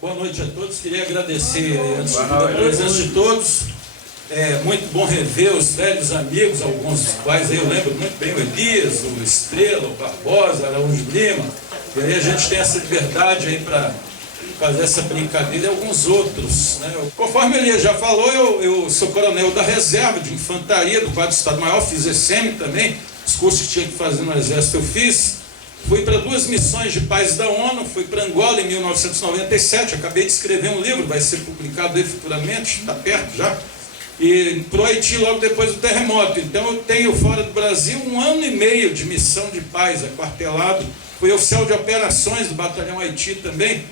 Boa noite a todos. Queria agradecer antes de tudo a presença de todos. É muito bom rever os velhos amigos, alguns dos quais eu lembro muito bem, o Elias, o Estrela, o Barbosa, Araújo Lima. E aí a gente tem essa liberdade aí para fazer essa brincadeira e alguns outros, né? Conforme o Elias já falou, eu sou coronel da reserva de infantaria do 4º Estado-Maior, fiz ECM também, os cursos que tinha que fazer no Exército eu fiz. Fui para 2 missões de paz da ONU, fui para Angola em 1997, acabei de escrever um livro, vai ser publicado aí futuramente, está perto já, e para o Haiti logo depois do terremoto. Então eu tenho fora do Brasil 1 ano e meio de missão de paz, aquartelado, fui oficial de operações do Batalhão Haiti também,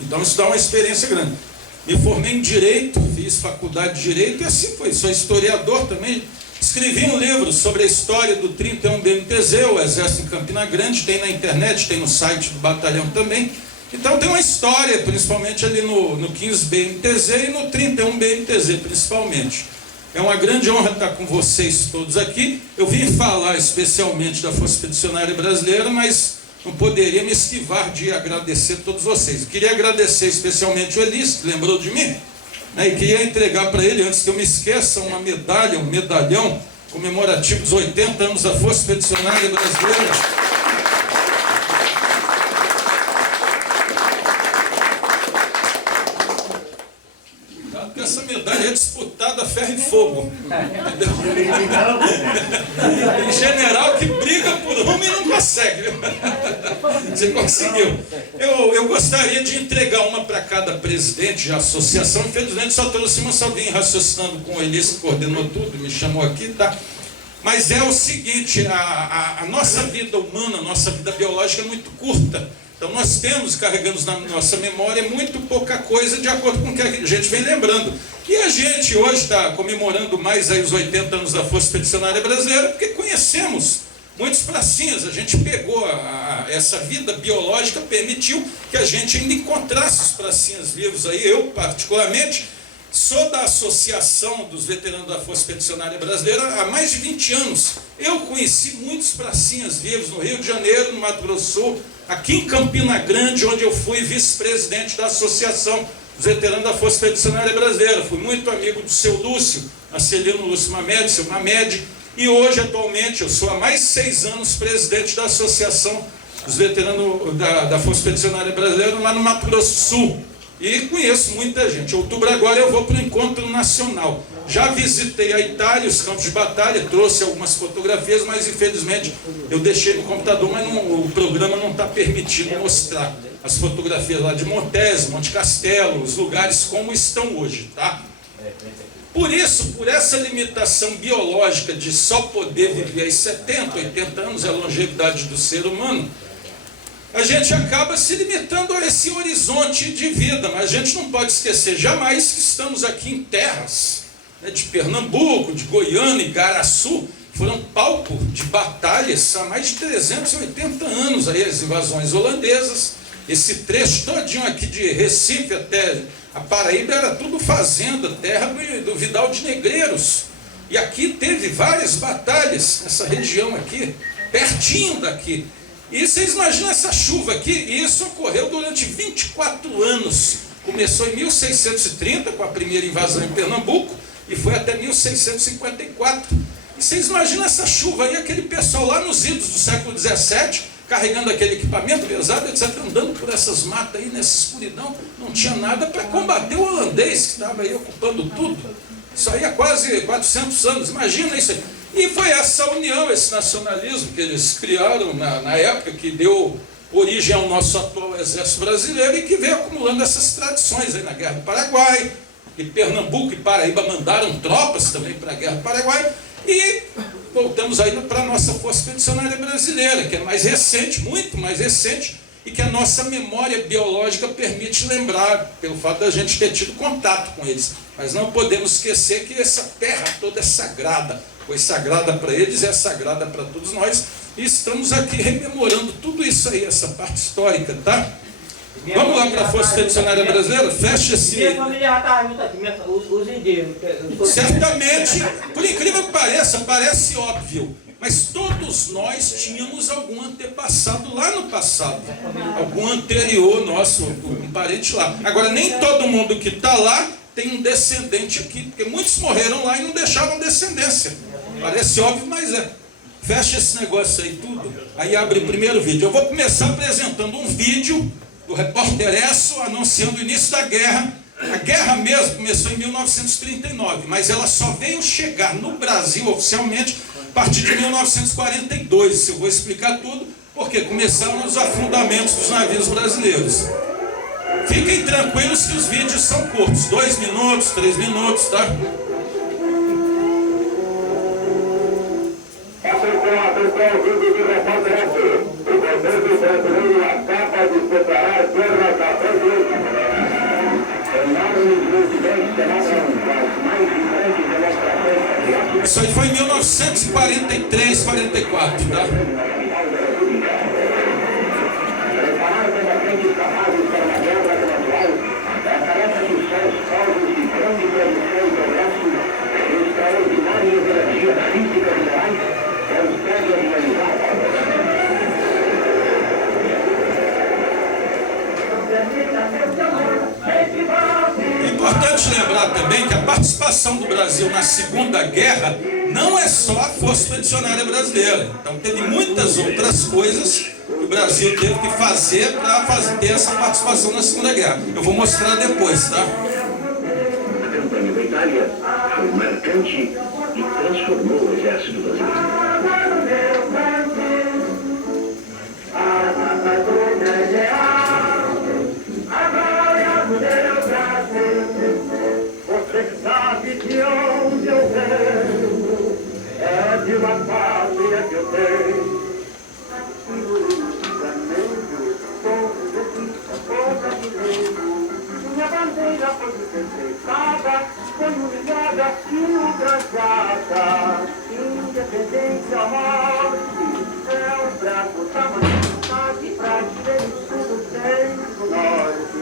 então isso dá uma experiência grande. Me formei em Direito, fiz faculdade de Direito e assim foi, sou historiador também. Escrevi um livro sobre a história do 31 BMTZ, o Exército em Campina Grande, tem na internet, tem no site do batalhão também. Então tem uma história, principalmente ali no 15 BMTZ e no 31 BMTZ, principalmente. É uma grande honra estar com vocês todos aqui. Eu vim falar especialmente da Força Expedicionária Brasileira, mas não poderia me esquivar de agradecer a todos vocês. Eu queria agradecer especialmente o Elias, que lembrou de mim. E queria entregar para ele, antes que eu me esqueça, uma medalha, um medalhão comemorativo dos 80 anos da Força Expedicionária Brasileira. Cuidado, porque essa medalha é disputada a ferro e fogo. Tem general que briga por uma e não consegue. Você conseguiu. Eu gostaria de entregar uma para cada presidente de associação. Infelizmente só trouxe uma, só vim raciocinando com o Elias, que coordenou tudo, me chamou aqui, tá? Mas é o seguinte, a nossa vida humana, a nossa vida biológica é muito curta. Então nós temos, carregamos na nossa memória muito pouca coisa de acordo com o que a gente vem lembrando. E a gente hoje está comemorando mais aí os 80 anos da Força Expedicionária Brasileira, porque conhecemos muitos pracinhas, a gente pegou essa vida biológica, permitiu que a gente ainda encontrasse os pracinhas vivos aí. Eu, particularmente, sou da Associação dos Veteranos da Força Expedicionária Brasileira há mais de 20 anos. Eu conheci muitos pracinhas vivos no Rio de Janeiro, no Mato Grosso do Sul, aqui em Campina Grande, onde eu fui vice-presidente da Associação dos Veteranos da Força Expedicionária Brasileira. Fui muito amigo do seu Lúcio, Marcelino Lúcio Mamed, seu Mamed. E hoje, atualmente, eu sou há mais de 6 anos presidente da Associação dos Veteranos da Força Expedicionária Brasileira lá no Mato Grosso do Sul. E conheço muita gente. Em outubro agora eu vou para o Encontro Nacional. Já visitei a Itália, os campos de batalha, trouxe algumas fotografias, mas infelizmente eu deixei no computador, mas o programa não está permitindo mostrar as fotografias lá de Montese, Monte Castelo, os lugares como estão hoje, tá? Por isso, por essa limitação biológica de só poder viver aí 70, 80 anos, é a longevidade do ser humano, a gente acaba se limitando a esse horizonte de vida, mas a gente não pode esquecer jamais que estamos aqui em terras, né, de Pernambuco, de Goiânia e Garaçu, foram palco de batalhas há mais de 380 anos, aí as invasões holandesas. Esse trecho todinho aqui de Recife até a Paraíba era tudo fazenda, terra do Vidal de Negreiros. E aqui teve várias batalhas, nessa região aqui, pertinho daqui. E vocês imaginam essa chuva aqui? E isso ocorreu durante 24 anos. Começou em 1630, com a primeira invasão em Pernambuco, e foi até 1654. E vocês imaginam essa chuva aí, aquele pessoal lá nos idos do século XVII, carregando aquele equipamento pesado, etc., andando por essas matas aí, nessa escuridão, não tinha nada para combater o holandês, que estava aí ocupando tudo. Isso aí há quase 400 anos, imagina isso aí. E foi essa união, esse nacionalismo que eles criaram na época, que deu origem ao nosso atual Exército Brasileiro e que veio acumulando essas tradições aí na Guerra do Paraguai. E Pernambuco e Paraíba mandaram tropas também para a Guerra do Paraguai. E voltamos aí para a nossa Força Expedicionária Brasileira, que é mais recente, muito mais recente, e que a nossa memória biológica permite lembrar, pelo fato da gente ter tido contato com eles. Mas não podemos esquecer que essa terra toda é sagrada. Foi sagrada para eles, é sagrada para todos nós. E estamos aqui rememorando tudo isso aí, essa parte histórica, tá? Vamos lá para a Força Expedicionária Brasileira? Fecha esse... Minha família já estava junto aqui, os indígenas. Certamente, por incrível que pareça, parece óbvio. Mas todos nós tínhamos algum antepassado lá no passado, algum anterior nosso, um parente lá. Agora, nem todo mundo que está lá tem um descendente aqui, porque muitos morreram lá e não deixaram descendência. Parece óbvio, mas é. Fecha esse negócio aí tudo, aí abre o primeiro vídeo. Eu vou começar apresentando um vídeo do repórter Esso anunciando o início da guerra. A guerra mesmo começou em 1939, mas ela só veio chegar no Brasil oficialmente a partir de 1942. Eu vou explicar tudo, porque começaram os afundamentos dos navios brasileiros. Fiquem tranquilos que os vídeos são curtos, 2 minutos, 3 minutos, tá? Atenção, vídeo de repórter Esso. O governo brasileiro acaba de preparar a guerra da França. Enormes multidões celebram as mais grandes demonstrações. Isso aí foi em 1943, 44, tá? Preparar combatentes capazes para uma guerra global é a tarefa que só os povos de grande tradição e progresso e extraordinárias energias físicas e morais conseguem realizar. É importante lembrar também que a participação do Brasil na Segunda Guerra não é só a Força Expedicionária Brasileira. Então teve muitas outras coisas que o Brasil teve que fazer para ter essa participação na Segunda Guerra. Eu vou mostrar depois, tá? A campanha da Itália foi marcante e transformou o exército brasileiro. Você sabe de onde eu venho, é de uma pátria que eu tenho. Minha bandeira foi desrespeitada, foi humilhada e ultrajada. Independência à morte, é o braço da majestade pra direito tudo tem do norte.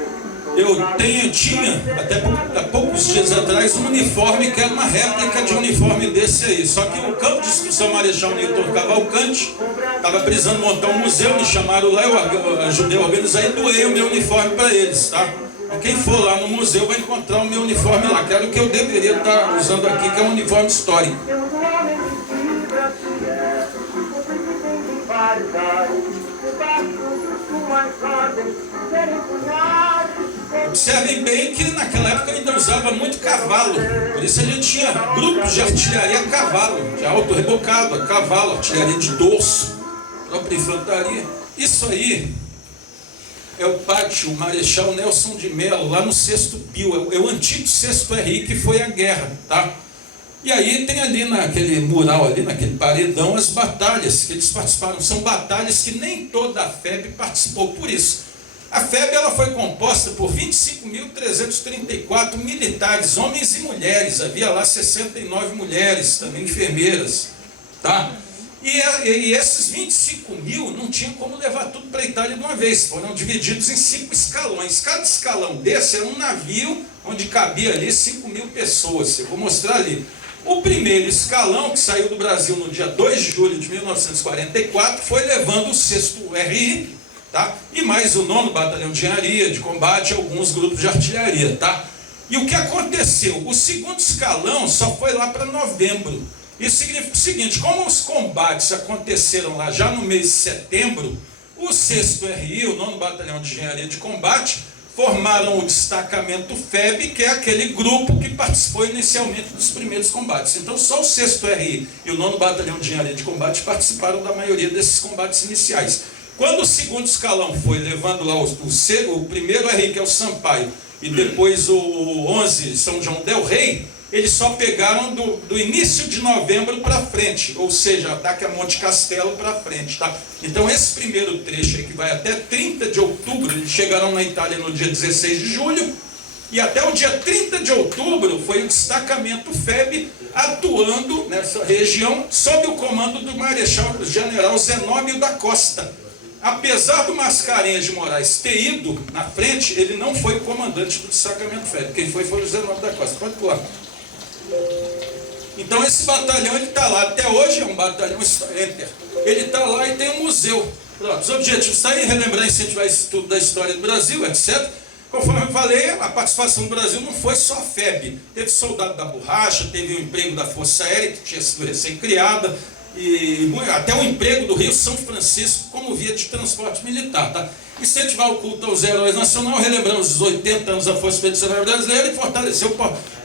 Eu tinha, até poucos dias atrás, um uniforme que era uma réplica de um uniforme desse aí. Só que o campo de instrução Marechal Newton Cavalcante estava precisando montar um museu, me chamaram lá, eu ajudei a organizar e doei o meu uniforme para eles, tá? Então, quem for lá no museu vai encontrar o meu uniforme lá, que era o que eu deveria estar usando aqui, que é um uniforme histórico. Observem bem que naquela época ainda usava muito cavalo, por isso a gente tinha grupos de artilharia a cavalo, de alto rebocado, a cavalo, artilharia de dorso, própria infantaria. Isso aí é o pátio Marechal Nelson de Mello, lá no 6º Pio, é o antigo 6º RI, que foi a guerra, tá? E aí tem ali naquele mural, ali naquele paredão, as batalhas que eles participaram. São batalhas que nem toda a FEB participou, por isso. A FEB ela foi composta por 25.334 militares, homens e mulheres. Havia lá 69 mulheres, também enfermeiras, tá? E esses 25 mil não tinham como levar tudo para a Itália de uma vez. Foram divididos em 5 escalões. Cada escalão desse era um navio onde cabia ali 5.000 pessoas. Eu vou mostrar ali. O primeiro escalão, que saiu do Brasil no dia 2 de julho de 1944, foi levando o 6º RI, tá? E mais o 9º Batalhão de Engenharia, de Combate, alguns grupos de artilharia, tá? E o que aconteceu? O 2º escalão só foi lá para novembro. Isso significa o seguinte: como os combates aconteceram lá já no mês de setembro, o 6º RI, o 9º Batalhão de Engenharia de Combate, formaram o destacamento FEB, que é aquele grupo que participou inicialmente dos primeiros combates. Então só o 6º RI e o 9º Batalhão de Engenharia de Combate participaram da maioria desses combates iniciais. Quando o 2º escalão foi levando lá o primeiro RI, que é o Sampaio, e depois o 11 São João del Rei, eles só pegaram do início de novembro para frente, ou seja, ataque a Monte Castelo para frente, tá? Então esse primeiro trecho aí, que vai até 30 de outubro, eles chegaram na Itália no dia 16 de julho, e até o dia 30 de outubro foi o destacamento FEB atuando nessa região sob o comando do Marechal General Zenóbio da Costa. Apesar do Mascarenhas de Moraes ter ido na frente, ele não foi o comandante do destacamento FEB. Quem foi o Zenóbio da Costa. Pode pular. Então esse batalhão, ele está lá, até hoje é um batalhão Enter. Ele está lá e tem um museu. Pronto, os objetivos estão aí, relembrar e incentivar esse estudo da história do Brasil, etc. Conforme eu falei, a participação do Brasil não foi só a FEB. Teve soldado da borracha, teve o emprego da Força Aérea, que tinha sido recém-criada, e até o emprego do Rio São Francisco como via de transporte militar. Tá? Incentivar o culto aos heróis nacionais, relembramos os 80 anos da Força Expedicionária Brasileira e fortalecer o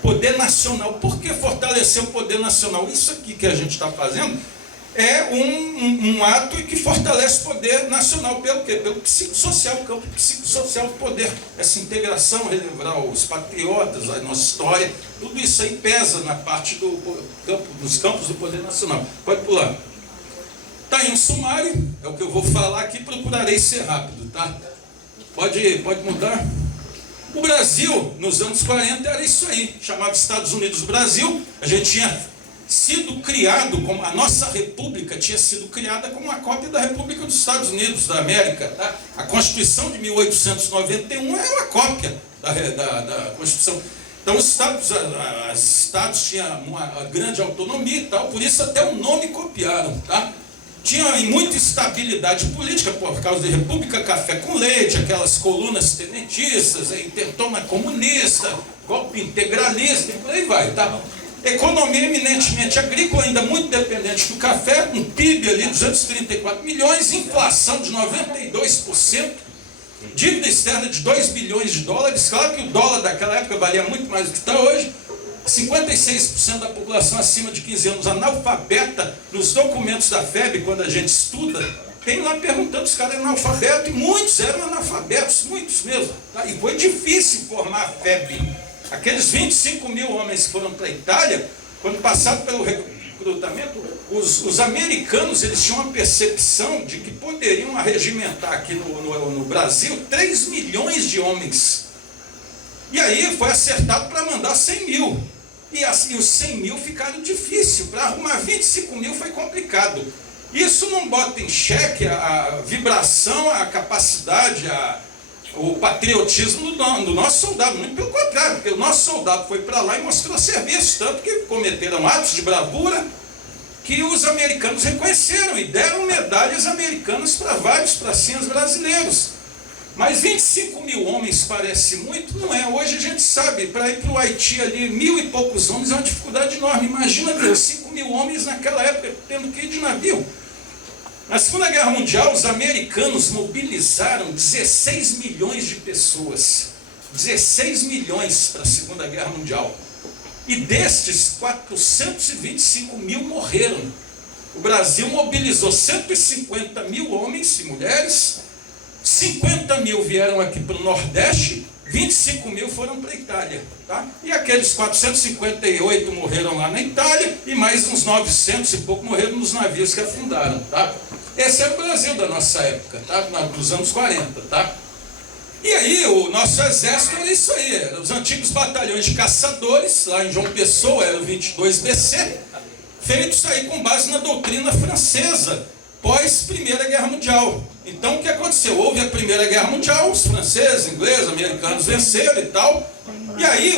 poder nacional. Por que fortalecer o poder nacional? Isso aqui que a gente está fazendo é um ato que fortalece o poder nacional. Pelo quê? Pelo psicossocial, o campo psicossocial do poder. Essa integração, relembrar os patriotas, a nossa história, tudo isso aí pesa na parte dos campos do poder nacional. Pode pular. Está aí um sumário, é o que eu vou falar aqui, procurarei ser rápido, tá? Pode mudar. O Brasil, nos anos 40, era isso aí, chamava Estados Unidos do Brasil. A gente tinha sido criado, como a nossa república tinha sido criada como uma cópia da República dos Estados Unidos da América. Tá? A Constituição de 1891 é uma cópia da Constituição. Então os estados tinham uma grande autonomia e tal, por isso até o nome copiaram. Tá? Tinha muita instabilidade política por causa de República Café com Leite, aquelas colunas tenentistas, intentona comunista, golpe integralista e por aí vai. Tá? Economia eminentemente agrícola, ainda muito dependente do café, um PIB ali de 234 milhões, inflação de 92%, dívida externa de 2 bilhões de dólares. Claro que o dólar daquela época valia muito mais do que está hoje. 56% da população acima de 15 anos analfabeta. Nos documentos da FEB, quando a gente estuda, tem lá perguntando se os caras eram analfabetos, e muitos eram analfabetos, muitos mesmo. Tá? E foi difícil formar a FEB. Aqueles 25 mil homens que foram para a Itália, quando passaram pelo recrutamento, os americanos eles tinham uma percepção de que poderiam arregimentar aqui no Brasil 3 milhões de homens. E aí foi acertado para mandar 100 mil. E os 100 mil ficaram difícil. Para arrumar 25 mil foi complicado. Isso não bota em xeque a vibração, a capacidade, o patriotismo do nosso soldado, muito pelo contrário, porque o nosso soldado foi para lá e mostrou serviço, tanto que cometeram atos de bravura que os americanos reconheceram e deram medalhas americanas para vários pracinhas brasileiros. Mas 25 mil homens parece muito? Não é. Hoje a gente sabe, para ir para o Haiti ali, 1000 e poucos homens é uma dificuldade enorme. Imagina, Deus, 5 mil homens naquela época tendo que ir de navio. Na Segunda Guerra Mundial, os americanos mobilizaram 16 milhões de pessoas. 16 milhões para a Segunda Guerra Mundial. E destes, 425 mil morreram. O Brasil mobilizou 150 mil homens e mulheres, 50 mil vieram aqui para o Nordeste, 25 mil foram para a Itália. Tá? E aqueles 458 morreram lá na Itália, e mais uns 900 e pouco morreram nos navios que afundaram. Tá? Esse é o Brasil da nossa época, tá? Dos anos 40. Tá? E aí o nosso exército era isso aí, eram os antigos batalhões de caçadores, lá em João Pessoa, era o 22BC, feitos aí com base na doutrina francesa, pós-Primeira Guerra Mundial. Então o que aconteceu? Houve a Primeira Guerra Mundial, os franceses, ingleses, americanos venceram e tal, e aí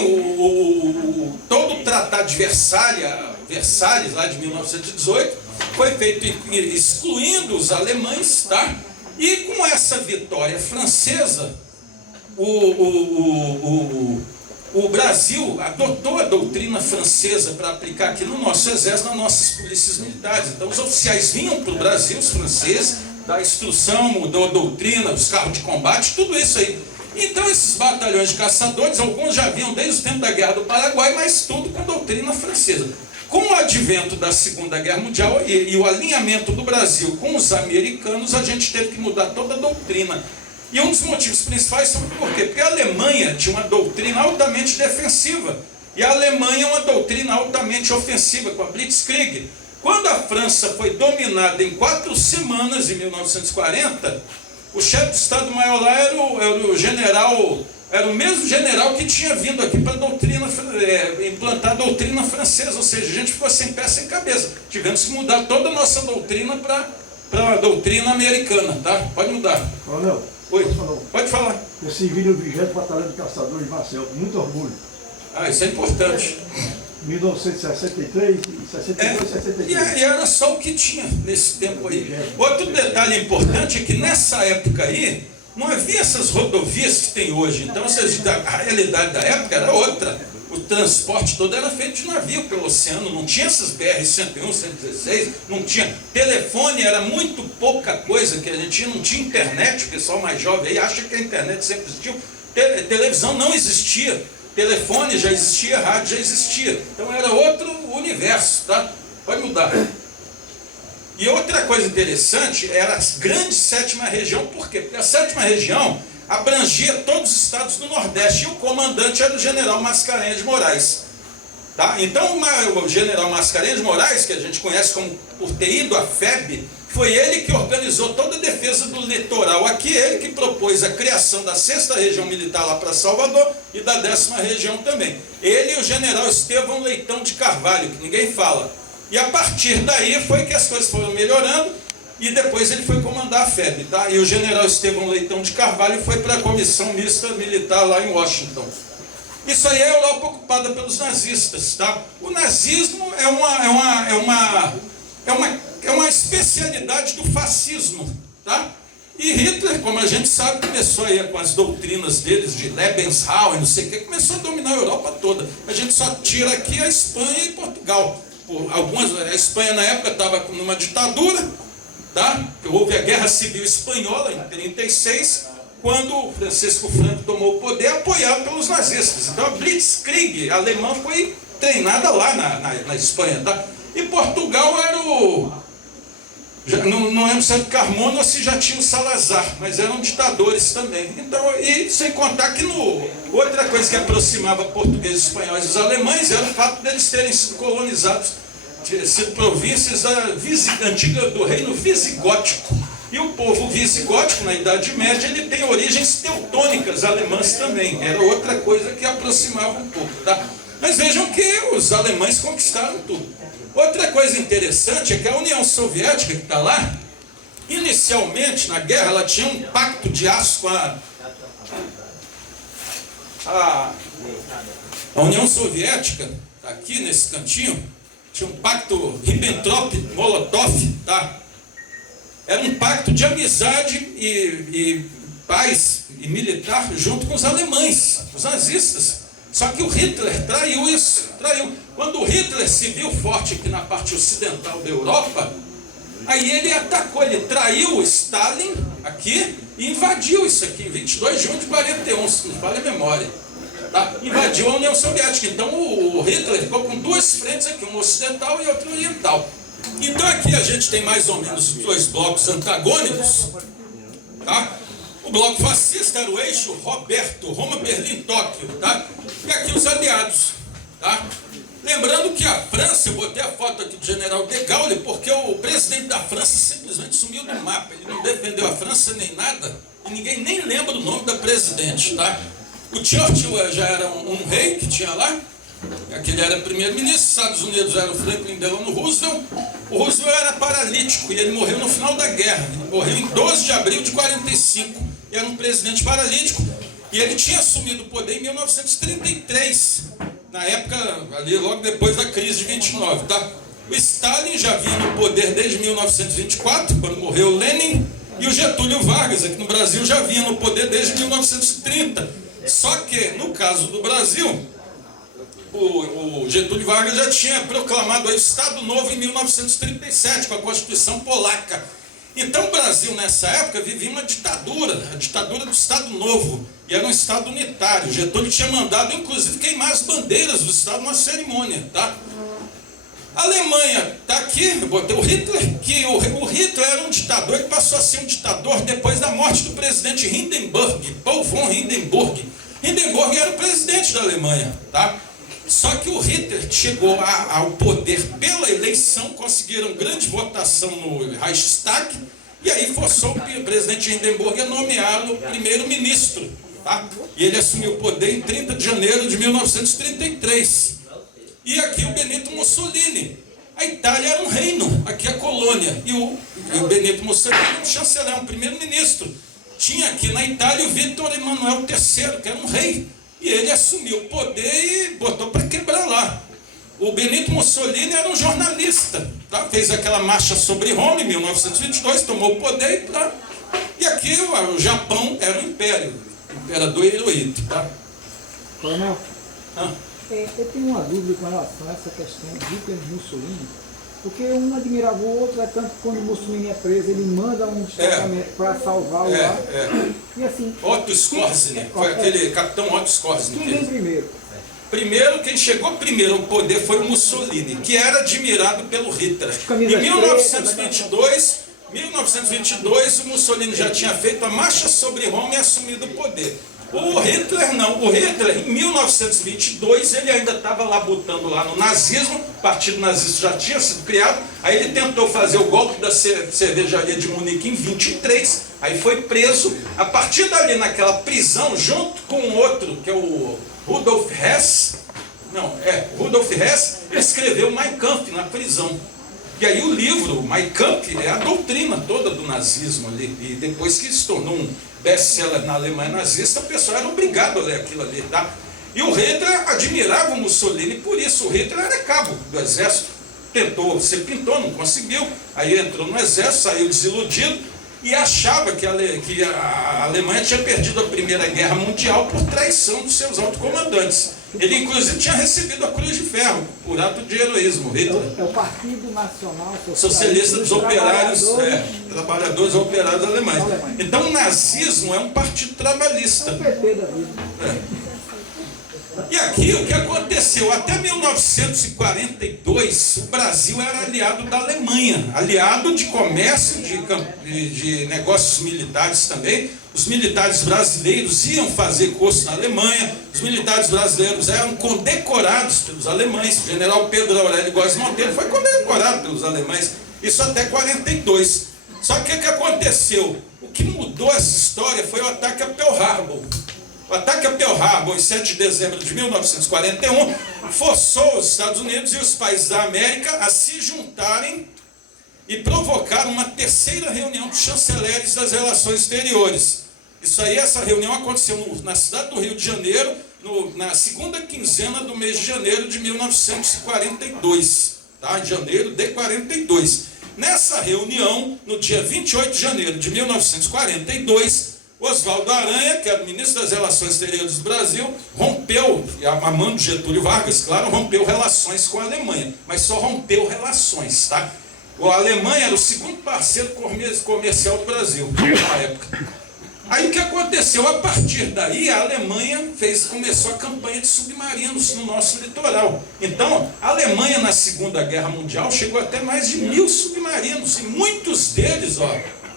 todo o Tratado de Versalhes, lá de 1918, foi feito excluindo os alemães, tá? E com essa vitória francesa, o Brasil adotou a doutrina francesa para aplicar aqui no nosso exército, nas nossas polícias militares. Então os oficiais vinham para o Brasil, os franceses, da instrução, mudou a doutrina, os carros de combate, tudo isso aí. Então esses batalhões de caçadores, alguns já vinham desde o tempo da Guerra do Paraguai, mas tudo com doutrina francesa. Com o advento da Segunda Guerra Mundial e o alinhamento do Brasil com os americanos, a gente teve que mudar toda a doutrina. E um dos motivos principais são por quê? Porque a Alemanha tinha uma doutrina altamente defensiva e a Alemanha uma doutrina altamente ofensiva, com a Blitzkrieg. Quando a França foi dominada em 4 semanas, em 1940, o chefe do Estado-Maior lá era o general, era o mesmo general que tinha vindo aqui para implantar a doutrina francesa, ou seja, a gente ficou sem pé, sem cabeça. Tivemos que mudar toda a nossa doutrina para a doutrina americana, tá? Pode mudar. Coronel, oi, pode falar. Eu servi no 20º Batalhão de Caçadores de Marcel, com muito orgulho. Ah, isso é importante. 1963, 62, 63. E era só o que tinha nesse tempo aí. Outro detalhe importante é que nessa época aí, não havia essas rodovias que tem hoje. Então, a realidade da época era outra. O transporte todo era feito de navio pelo oceano. Não tinha essas BR-101, 116, não tinha. Telefone era muito pouca coisa que a gente tinha. Não tinha internet. O pessoal mais jovem aí acha que a internet sempre existiu. Televisão não existia. Telefone já existia, rádio já existia. Então era outro universo, tá? Pode mudar. E outra coisa interessante era a grande sétima região. Por quê? Porque a sétima região abrangia todos os estados do Nordeste. E o comandante era o general Mascarenhas de Moraes. Tá? Então o general Mascarenhas de Moraes, que a gente conhece como por ter ido à FEB, foi ele que organizou toda a defesa do litoral aqui, ele que propôs a criação da 6ª região militar lá para Salvador e da 10ª região também. Ele e o general Estevão Leitão de Carvalho, que ninguém fala. E a partir daí foi que as coisas foram melhorando e depois ele foi comandar a FEB, tá? E o general Estevão Leitão de Carvalho foi para a comissão mista militar lá em Washington. Isso aí é a Europa ocupada pelos nazistas, tá? O nazismo é uma especialidade do fascismo, tá? E Hitler, como a gente sabe, começou aí com as doutrinas deles de Lebensraum e não sei o que, começou a dominar a Europa toda. A gente só tira aqui a Espanha e Portugal. A Espanha na época estava numa ditadura, tá? Houve a Guerra Civil Espanhola em 1936, quando Francisco Franco tomou o poder, apoiado pelos nazistas. Então a Blitzkrieg alemã foi treinada lá na Espanha, tá? E Portugal era não lembro se era Carmona ou se já tinha o Salazar, mas eram ditadores também. Então, e sem contar que outra coisa que aproximava portugueses, espanhóis e os alemães era o fato deles terem sido colonizados, sido províncias antigas do reino visigótico. E o povo visigótico, na Idade Média, ele tem origens teutônicas alemãs também. Era outra coisa que aproximava um pouco, tá? Mas vejam que os alemães conquistaram tudo. Outra coisa interessante é que a União Soviética, que está lá, inicialmente na guerra, ela tinha um pacto de aço com a União Soviética, tá aqui nesse cantinho, tinha um pacto Ribbentrop-Molotov, tá? Era um pacto de amizade e paz e militar junto com os alemães, os nazistas. Só que o Hitler traiu isso, traiu. Quando o Hitler se viu forte aqui na parte ocidental da Europa, aí ele atacou, ele traiu o Stalin aqui e invadiu isso aqui em 22 de junho de 41, se não falha a memória. Tá? Invadiu a União Soviética. Então o Hitler ficou com duas frentes aqui, uma ocidental e outra oriental. Então aqui a gente tem mais ou menos dois blocos antagônicos, tá? O bloco fascista era o eixo Roberto, Roma, Berlim, Tóquio, tá? E aqui os aliados, tá? Lembrando que a França, eu botei a foto aqui do general de Gaulle, porque o presidente da França simplesmente sumiu do mapa. Ele não defendeu a França nem nada, e ninguém nem lembra do nome da presidente, tá? O Churchill já era um rei que tinha lá, aquele era primeiro-ministro, os Estados Unidos era o Franklin Delano Roosevelt. O Roosevelt era paralítico e ele morreu no final da guerra. Ele morreu em 12 de abril de 45. Era um presidente paralítico e ele tinha assumido o poder em 1933, na época, ali logo depois da crise de 29, tá? O Stalin já vinha no poder desde 1924, quando morreu Lenin, e o Getúlio Vargas, aqui no Brasil, já vinha no poder desde 1930. Só que, no caso do Brasil, o Getúlio Vargas já tinha proclamado o Estado Novo em 1937, com a Constituição Polaca. Então o Brasil, nessa época, vivia uma ditadura, a ditadura do Estado Novo, e era um Estado unitário. Getúlio tinha mandado, inclusive, queimar as bandeiras do Estado numa cerimônia, tá? A Alemanha está aqui, eu botei o Hitler, que o Hitler era um ditador, ele passou a ser um ditador depois da morte do presidente Hindenburg, Paul von Hindenburg. Hindenburg era o presidente da Alemanha, tá? Só que o Hitler chegou ao poder pela eleição, conseguiram grande votação no Reichstag, e aí forçou o presidente Hindenburg a nomeá-lo primeiro-ministro, tá? E ele assumiu o poder em 30 de janeiro de 1933. E aqui o Benito Mussolini. A Itália era um reino, aqui a colônia. E o Benito Mussolini era um chanceler, um primeiro-ministro. Tinha aqui na Itália o Vítor Emanuel III, que era um rei. E ele assumiu o poder e botou para quebrar lá. O Benito Mussolini era um jornalista, tá? Fez aquela marcha sobre Roma em 1922, tomou o poder, tá? E aqui o Japão era o império, o imperador Hirohito, tá? Coronel, Ah. eu tenho uma dúvida com relação a essa questão de Hitler e Mussolini, porque um admirava o outro, é tanto que quando o Mussolini é preso, ele manda um destacamento para salvar o lá. E assim... Otto Skorzeny, foi aquele capitão Otto Skorzeny. Quem vem primeiro? Primeiro, quem chegou primeiro ao poder foi o Mussolini, que era admirado pelo Hitler. Camisa Em 1922, o Mussolini já tinha feito a marcha sobre Roma e assumido o poder. O Hitler não. O Hitler, em 1922, ele ainda estava lá botando lá no nazismo, o partido nazista já tinha sido criado, aí ele tentou fazer o golpe da cervejaria de Munique em 23, aí foi preso. A partir dali, naquela prisão, junto com outro, que é o Rudolf Hess, Rudolf Hess, ele escreveu Mein Kampf na prisão. E aí o livro, Mein Kampf, é a doutrina toda do nazismo ali. E depois que se tornou um best-seller na Alemanha nazista, o pessoal era obrigado a ler aquilo ali, tá? E o Hitler admirava o Mussolini, por isso o Hitler era cabo do exército. Tentou ser pintor, não conseguiu. Aí entrou no exército, saiu desiludido e achava que a Alemanha tinha perdido a Primeira Guerra Mundial por traição dos seus altos comandantes. Ele, inclusive, tinha recebido a Cruz de Ferro por ato de heroísmo, Hitler. É o Partido Nacional Socialista dos Operários, Trabalhadores Operários Alemães. Então, o nazismo é um partido trabalhista. É o PT da vida. E aqui, o que aconteceu? Até 1942, o Brasil era aliado da Alemanha, aliado de comércio, de negócios militares também. Os militares brasileiros iam fazer curso na Alemanha, os militares brasileiros eram condecorados pelos alemães. O general Pedro Aurélio Góes Monteiro foi condecorado pelos alemães, isso até 42. Só que o que aconteceu? O que mudou essa história foi o ataque a Pearl Harbor. O ataque a Pearl Harbor, em 7 de dezembro de 1941, forçou os Estados Unidos e os países da América a se juntarem e provocar uma terceira reunião dos chanceleres das relações exteriores. Isso aí, essa reunião aconteceu na cidade do Rio de Janeiro, na segunda quinzena do mês de janeiro de 1942. Tá? Janeiro de 42. Nessa reunião, no dia 28 de janeiro de 1942, Oswaldo Aranha, que era ministro das Relações Exteriores do Brasil, rompeu, a mão de Getúlio Vargas, claro, rompeu relações com a Alemanha, mas só rompeu relações, tá? A Alemanha era o segundo parceiro comercial do Brasil na época. Aí o que aconteceu? A partir daí a Alemanha começou a campanha de submarinos no nosso litoral. Então, a Alemanha na Segunda Guerra Mundial chegou até mais de 1000 submarinos, e muitos deles,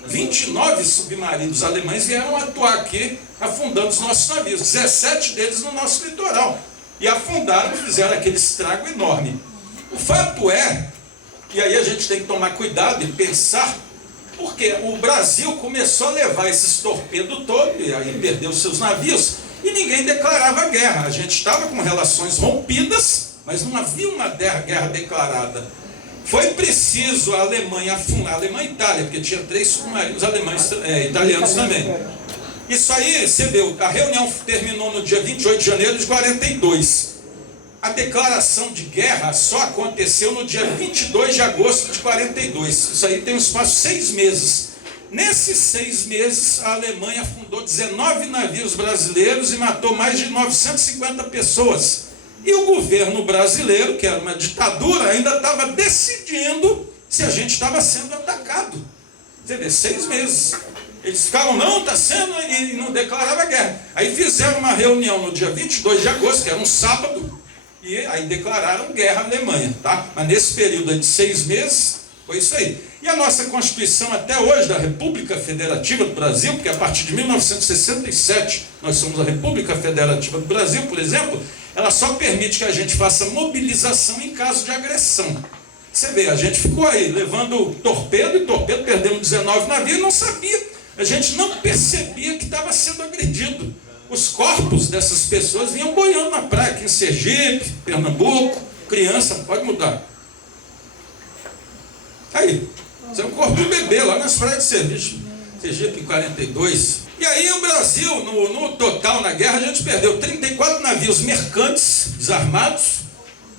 29 submarinos alemães vieram atuar aqui, afundando os nossos navios, 17 deles no nosso litoral, e afundaram, fizeram aquele estrago enorme. O fato é, e aí a gente tem que tomar cuidado e pensar, porque o Brasil começou a levar esses torpedos todos, e aí perdeu seus navios, e ninguém declarava guerra. A gente estava com relações rompidas, mas não havia uma guerra declarada. Foi preciso a Alemanha afundar, a Alemanha e Itália, porque tinha 3 submarinos alemães, italianos também. Isso aí, você viu, a reunião terminou no dia 28 de janeiro de 42. A declaração de guerra só aconteceu no dia 22 de agosto de 42. Isso aí tem um espaço de 6 meses. Nesses 6 meses, a Alemanha afundou 19 navios brasileiros e matou mais de 950 pessoas. E o governo brasileiro, que era uma ditadura, ainda estava decidindo se a gente estava sendo atacado. Você vê, 6 meses. Eles ficavam, não, está sendo, e não declarava guerra. Aí fizeram uma reunião no dia 22 de agosto, que era um sábado, e aí declararam guerra à Alemanha, tá? Mas nesse período de 6 meses, foi isso aí. E a nossa Constituição até hoje, da República Federativa do Brasil, porque a partir de 1967 nós somos a República Federativa do Brasil, por exemplo, ela só permite que a gente faça mobilização em caso de agressão. Você vê, a gente ficou aí levando torpedo, perdemos 19 navios e não sabia, a gente não percebia que estava sendo agredido. Os corpos dessas pessoas vinham boiando na praia, aqui em Sergipe, Pernambuco, criança, pode mudar. Aí, isso é um corpo de bebê lá nas praias de Sergipe em 42. E aí o Brasil, no total na guerra, a gente perdeu 34 navios mercantes desarmados,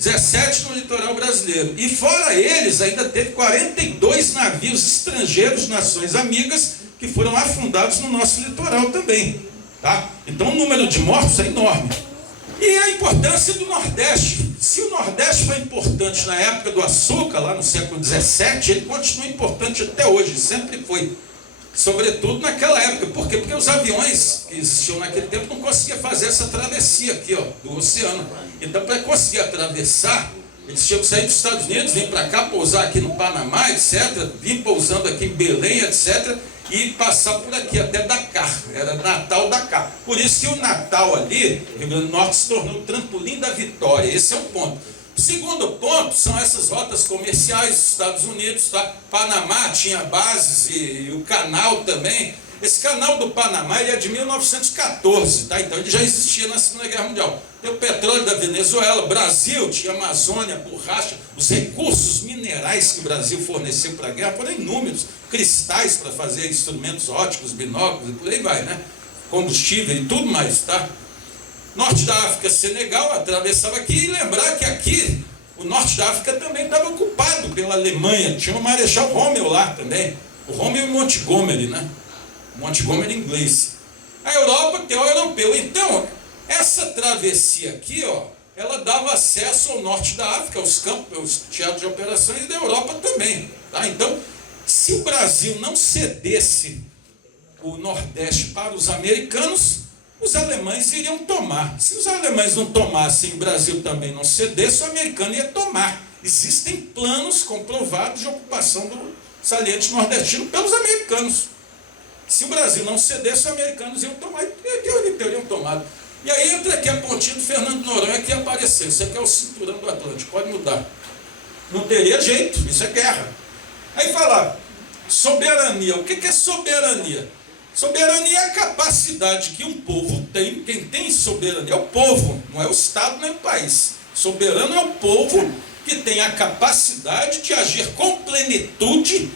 17 no litoral brasileiro. E fora eles, ainda teve 42 navios estrangeiros, nações amigas, que foram afundados no nosso litoral também. Tá? Então o número de mortos é enorme. E a importância do Nordeste. Se o Nordeste foi importante na época do açúcar, lá no século XVII, ele continua importante até hoje, sempre foi. Sobretudo naquela época. Por quê? Porque os aviões que existiam naquele tempo não conseguiam fazer essa travessia aqui, ó, do oceano. Então, para conseguir atravessar, eles tinham que sair dos Estados Unidos, vir para cá, pousar aqui no Panamá, etc., vir pousando aqui em Belém, etc., e passar por aqui até Dakar. Era Natal, Dakar. Por isso que o Natal ali, Rio Grande do Norte, se tornou o trampolim da vitória. Esse é um ponto. O segundo ponto são essas rotas comerciais dos Estados Unidos, tá? Panamá tinha bases e o canal também. Esse canal do Panamá ele é de 1914, tá? Então ele já existia na Segunda Guerra Mundial. Tem o petróleo da Venezuela, Brasil tinha Amazônia, borracha, os recursos minerais que o Brasil forneceu para a guerra foram inúmeros, cristais para fazer instrumentos ópticos, binóculos e por aí vai, né? Combustível e tudo mais, tá? Norte da África, Senegal, atravessava aqui, e lembrar que aqui, o norte da África também estava ocupado pela Alemanha, tinha o Marechal Rommel lá também, o Rommel e Montgomery, né? Montgomery inglês. A Europa tem o europeu. Então, essa travessia aqui, ó, ela dava acesso ao norte da África, aos campos, aos teatros de operações da Europa também, tá? Então, se o Brasil não cedesse o Nordeste para os americanos, os alemães iriam tomar. Se os alemães não tomassem, o Brasil também não cedesse, o americano ia tomar. Existem planos comprovados de ocupação do saliente nordestino pelos americanos. Se o Brasil não cedesse, os americanos iam tomar, e teriam tomado. E aí entra aqui a pontinha do Fernando Noronha que apareceu. Isso aqui é o cinturão do Atlântico, pode mudar. Não teria jeito, isso é guerra. Aí fala, soberania. O que é soberania? Soberania é a capacidade que um povo tem. Quem tem soberania é o povo, não é o Estado nem o país. Soberano é o povo que tem a capacidade de agir com plenitude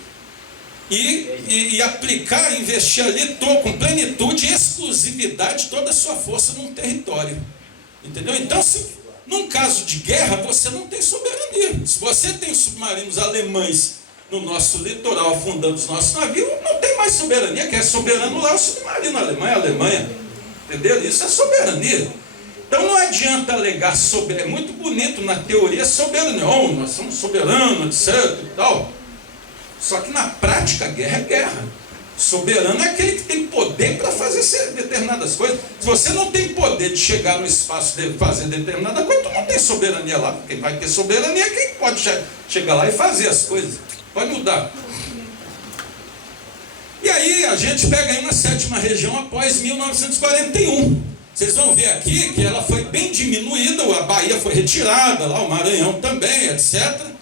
e aplicar, investir ali com plenitude e exclusividade toda a sua força num território. Entendeu? Então, se num caso de guerra, você não tem soberania. Se você tem submarinos alemães no nosso litoral afundando os nossos navios, não tem mais soberania. Quem é soberano lá é o submarino alemão, é a Alemanha. Entendeu? Isso é soberania. Então não adianta alegar soberania. É muito bonito na teoria soberania. Oh, nós somos soberanos, etc. e tal. Só que na prática, guerra é guerra. Soberano é aquele que tem poder para fazer determinadas coisas. Se você não tem poder de chegar no espaço de fazer determinada coisa, tu não tem soberania lá. Quem vai ter soberania é quem pode chegar lá e fazer as coisas. Pode mudar. E aí a gente pega aí uma sétima região após 1941. Vocês vão ver aqui que ela foi bem diminuída, a Bahia foi retirada, lá o Maranhão também, etc.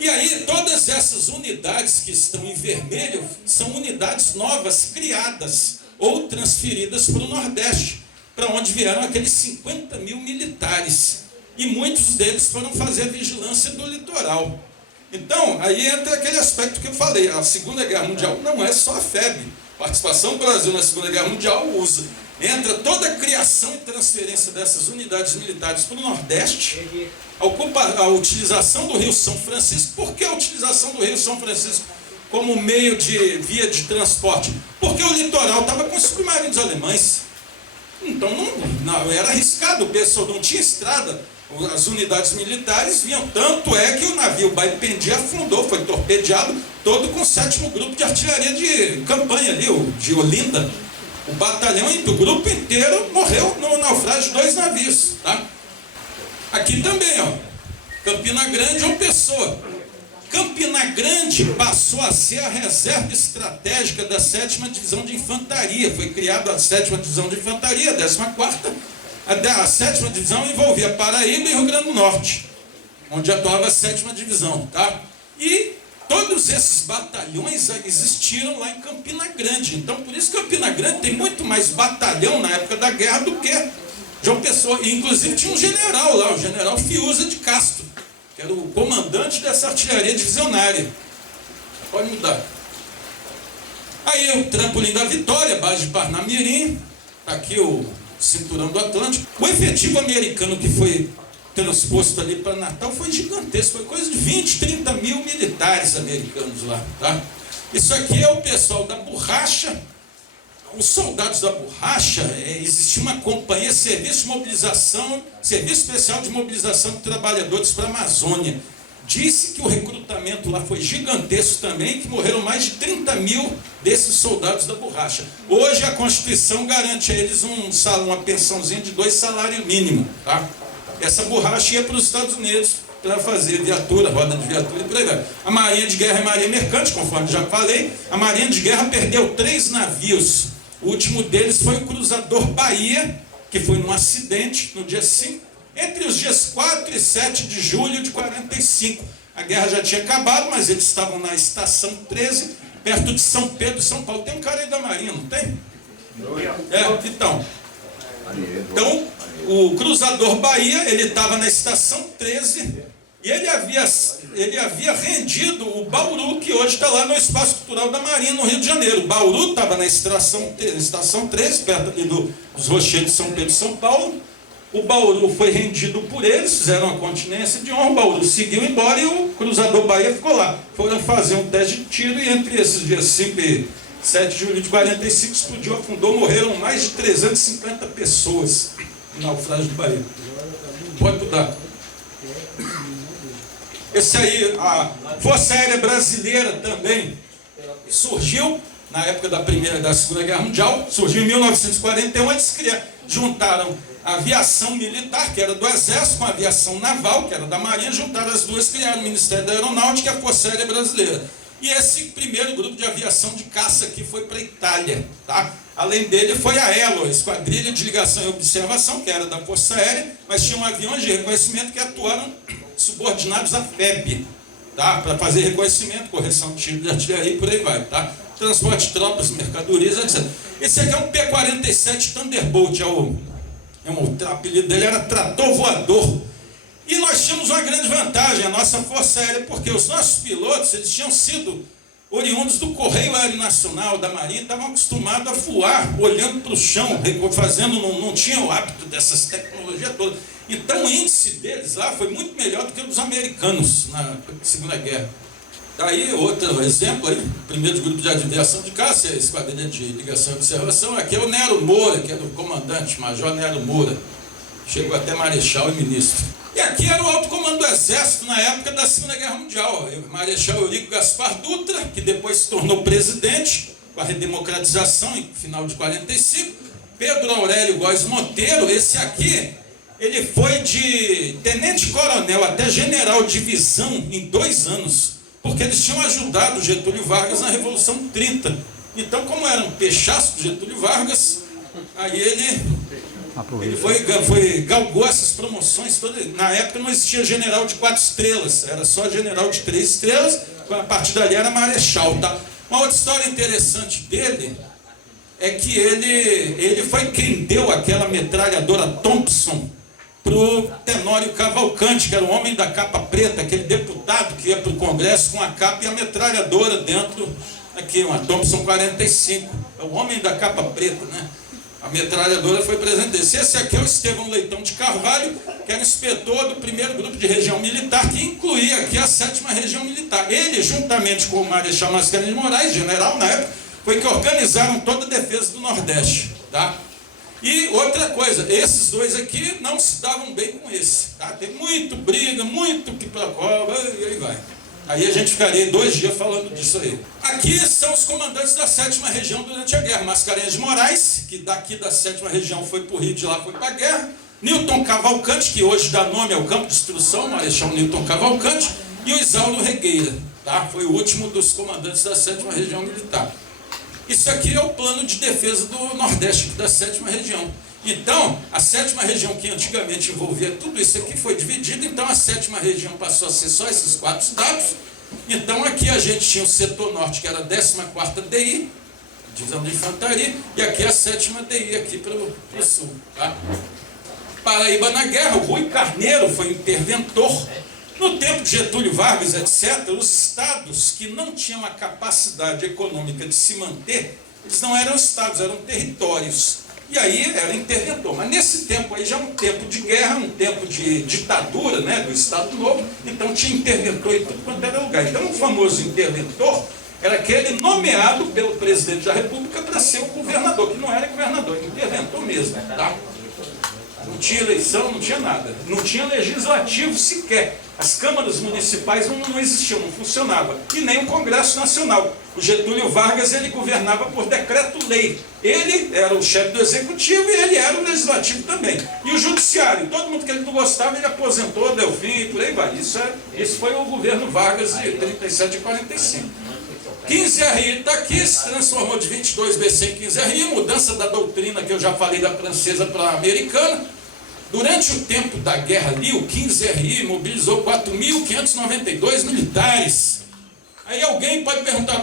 E aí todas essas unidades que estão em vermelho são unidades novas, criadas ou transferidas para o Nordeste, para onde vieram aqueles 50 mil militares. E muitos deles foram fazer a vigilância do litoral. Então, aí entra aquele aspecto que eu falei, a Segunda Guerra Mundial não é só a FEB. A participação do Brasil na Segunda Guerra Mundial usa. Entra toda a criação e transferência dessas unidades militares para o Nordeste, a utilização do Rio São Francisco. Por que a utilização do Rio São Francisco como meio de via de transporte? Porque o litoral estava com os submarinos alemães. Então não era arriscado, o pessoal não tinha estrada. As unidades militares vinham, tanto é que o navio Baipendi afundou, foi torpedeado, todo com o 7º grupo de artilharia de campanha ali, de Olinda. O batalhão e o grupo inteiro morreu no naufrágio de 2 navios, tá? Aqui também, ó, Campina Grande ou Pessoa. Campina Grande passou a ser a reserva estratégica da 7ª Divisão de Infantaria. Foi criada a 7ª Divisão de Infantaria, a 14ª. A 7ª Divisão envolvia Paraíba e Rio Grande do Norte, onde atuava a 7ª Divisão, tá? E todos esses batalhões existiram lá em Campina Grande. Então, por isso Campina Grande tem muito mais batalhão na época da guerra do que João Pessoa. E, inclusive, tinha um general lá, o general Fiuza de Castro, que era o comandante dessa artilharia divisionária. Pode mudar. Aí, o trampolim da Vitória, base de Parnamirim. Está aqui o cinturão do Atlântico. O efetivo americano que foi transposto ali para Natal foi gigantesco, foi coisa de 20, 30 mil militares americanos lá, tá? Isso aqui é o pessoal da borracha. Os soldados da borracha, existia uma companhia, Serviço Especial de Mobilização de Trabalhadores para a Amazônia. Disse que o recrutamento lá foi gigantesco também, que morreram mais de 30 mil desses soldados da borracha. Hoje a Constituição garante a eles uma pensãozinha de 2 salários mínimos, tá? Essa borracha ia para os Estados Unidos para fazer viatura, roda de viatura e por aí vai. A Marinha de Guerra e Marinha Mercante, conforme já falei, a Marinha de Guerra perdeu 3 navios. O último deles foi o Cruzador Bahia, que foi num acidente no dia 5, entre os dias 4 e 7 de julho de 45. A guerra já tinha acabado, mas eles estavam na Estação 13, perto de São Pedro, São Paulo. Tem um cara aí da Marinha, não tem? Então, o Cruzador Bahia, ele estava na Estação 13 e ele havia rendido o Bauru, que hoje está lá no Espaço Cultural da Marinha, no Rio de Janeiro. O Bauru estava na Estação 13, perto ali dos Rochedos de São Pedro e São Paulo. O Bauru foi rendido por eles, fizeram uma continência de honra, o Bauru seguiu embora e o Cruzador Bahia ficou lá. Foram fazer um teste de tiro e entre esses dias 5 e 7 de julho de 45 explodiu, afundou, morreram mais de 350 pessoas no naufrágio do Bahia. Pode mudar. Esse aí, a Força Aérea Brasileira também surgiu na época da Segunda Guerra Mundial, surgiu em 1941, eles juntaram a aviação militar, que era do Exército, com a aviação naval, que era da Marinha, juntaram as duas, criaram o Ministério da Aeronáutica e a Força Aérea Brasileira. E esse primeiro grupo de aviação de caça aqui foi para a Itália, tá? Além dele foi a ELO, a Esquadrilha de Ligação e Observação, que era da Força Aérea, mas tinham aviões de reconhecimento que atuaram subordinados à FEB, tá? Para fazer reconhecimento, correção de tiro de artilharia e por aí vai, tá? Transporte de tropas, mercadorias, etc. Esse aqui é um P-47 Thunderbolt, o apelido dele era trator voador. E nós tínhamos uma grande vantagem, a nossa Força Aérea, porque os nossos pilotos, eles tinham sido oriundos do Correio Aéreo Nacional, da Marinha, estavam acostumados a voar, olhando para o chão, não tinham o hábito dessas tecnologias todas. Então o índice deles lá foi muito melhor do que o dos americanos na Segunda Guerra. Daí, outro exemplo, aí, o primeiro grupo de aviação de caça, a Esquadrilha de Ligação e Observação, aqui é o Nero Moura, que era o comandante, Major Nero Moura. Chegou até marechal e ministro. E aqui era o alto comando do Exército na época da Segunda Guerra Mundial. O Marechal Eurico Gaspar Dutra, que depois se tornou presidente, com a redemocratização em final de 45. Pedro Aurélio Góes Monteiro, esse aqui, ele foi de tenente-coronel até general de divisão em 2 anos. Porque eles tinham ajudado Getúlio Vargas na Revolução 30. Então, como era um pechaço de Getúlio Vargas, aí ele galgou essas promoções todas. Na época não existia general de 4 estrelas, era só general de 3 estrelas, a partir dali era marechal. Tá? Uma outra história interessante dele é que ele foi quem deu aquela metralhadora Thompson para o Tenório Cavalcante, que era o homem da capa preta, aquele deputado que ia para o Congresso com a capa e a metralhadora dentro, aqui, uma Thompson 45, é o homem da capa preta, né? A metralhadora foi presente desse. Esse aqui é o Estevão Leitão de Carvalho, que era inspetor do primeiro grupo de região militar, que incluía aqui a 7ª Região Militar. Ele, juntamente com o Marechal Mascarenhas de Moraes, general na época, foi que organizaram toda a defesa do Nordeste, tá? E outra coisa, esses dois aqui não se davam bem com esse, tá? Tem muito briga, muito que para e aí vai. Aí a gente ficaria 2 dias falando disso aí. Aqui são os comandantes da 7ª Região durante a guerra. Mascarenhas de Moraes, que daqui da 7ª Região foi para o Rio, de lá foi para a guerra. Newton Cavalcante, que hoje dá nome ao campo de instrução, Marechal Newton Cavalcante. E o Isauro Regueira, tá? Foi o último dos comandantes da 7ª Região Militar. Isso aqui é o plano de defesa do Nordeste, da 7ª Região. Então, a 7ª Região, que antigamente envolvia tudo isso aqui, foi dividida. Então, a 7ª Região passou a ser só esses 4 estados. Então, aqui a gente tinha o setor norte, que era a 14ª DI, Divisão de Infantaria, e aqui a 7ª DI, aqui para o sul. Tá? Paraíba na guerra, o Rui Carneiro foi interventor. No tempo de Getúlio Vargas, etc., os estados que não tinham a capacidade econômica de se manter, eles não eram estados, eram territórios. E aí era interventor. Mas nesse tempo aí já é um tempo de guerra, um tempo de ditadura, né, do Estado Novo, então tinha interventor em tudo quanto era lugar. Então o famoso interventor era aquele nomeado pelo presidente da República para ser o governador, que não era governador, era interventor mesmo, tá? Não tinha eleição, não tinha nada. Não tinha legislativo sequer. As câmaras municipais não existiam, não funcionavam. E nem o Congresso Nacional. O Getúlio Vargas, ele governava por decreto-lei. Ele era o chefe do executivo e ele era o legislativo também. E o judiciário, todo mundo que ele não gostava, ele aposentou, deu fim e por aí vai. Isso foi o governo Vargas de 37 a 45. 15RI está aqui, se transformou de 22BC em 15RI, mudança da doutrina que eu já falei da francesa para a americana. Durante o tempo da guerra ali, o 15RI mobilizou 4.592 militares. Aí alguém pode perguntar,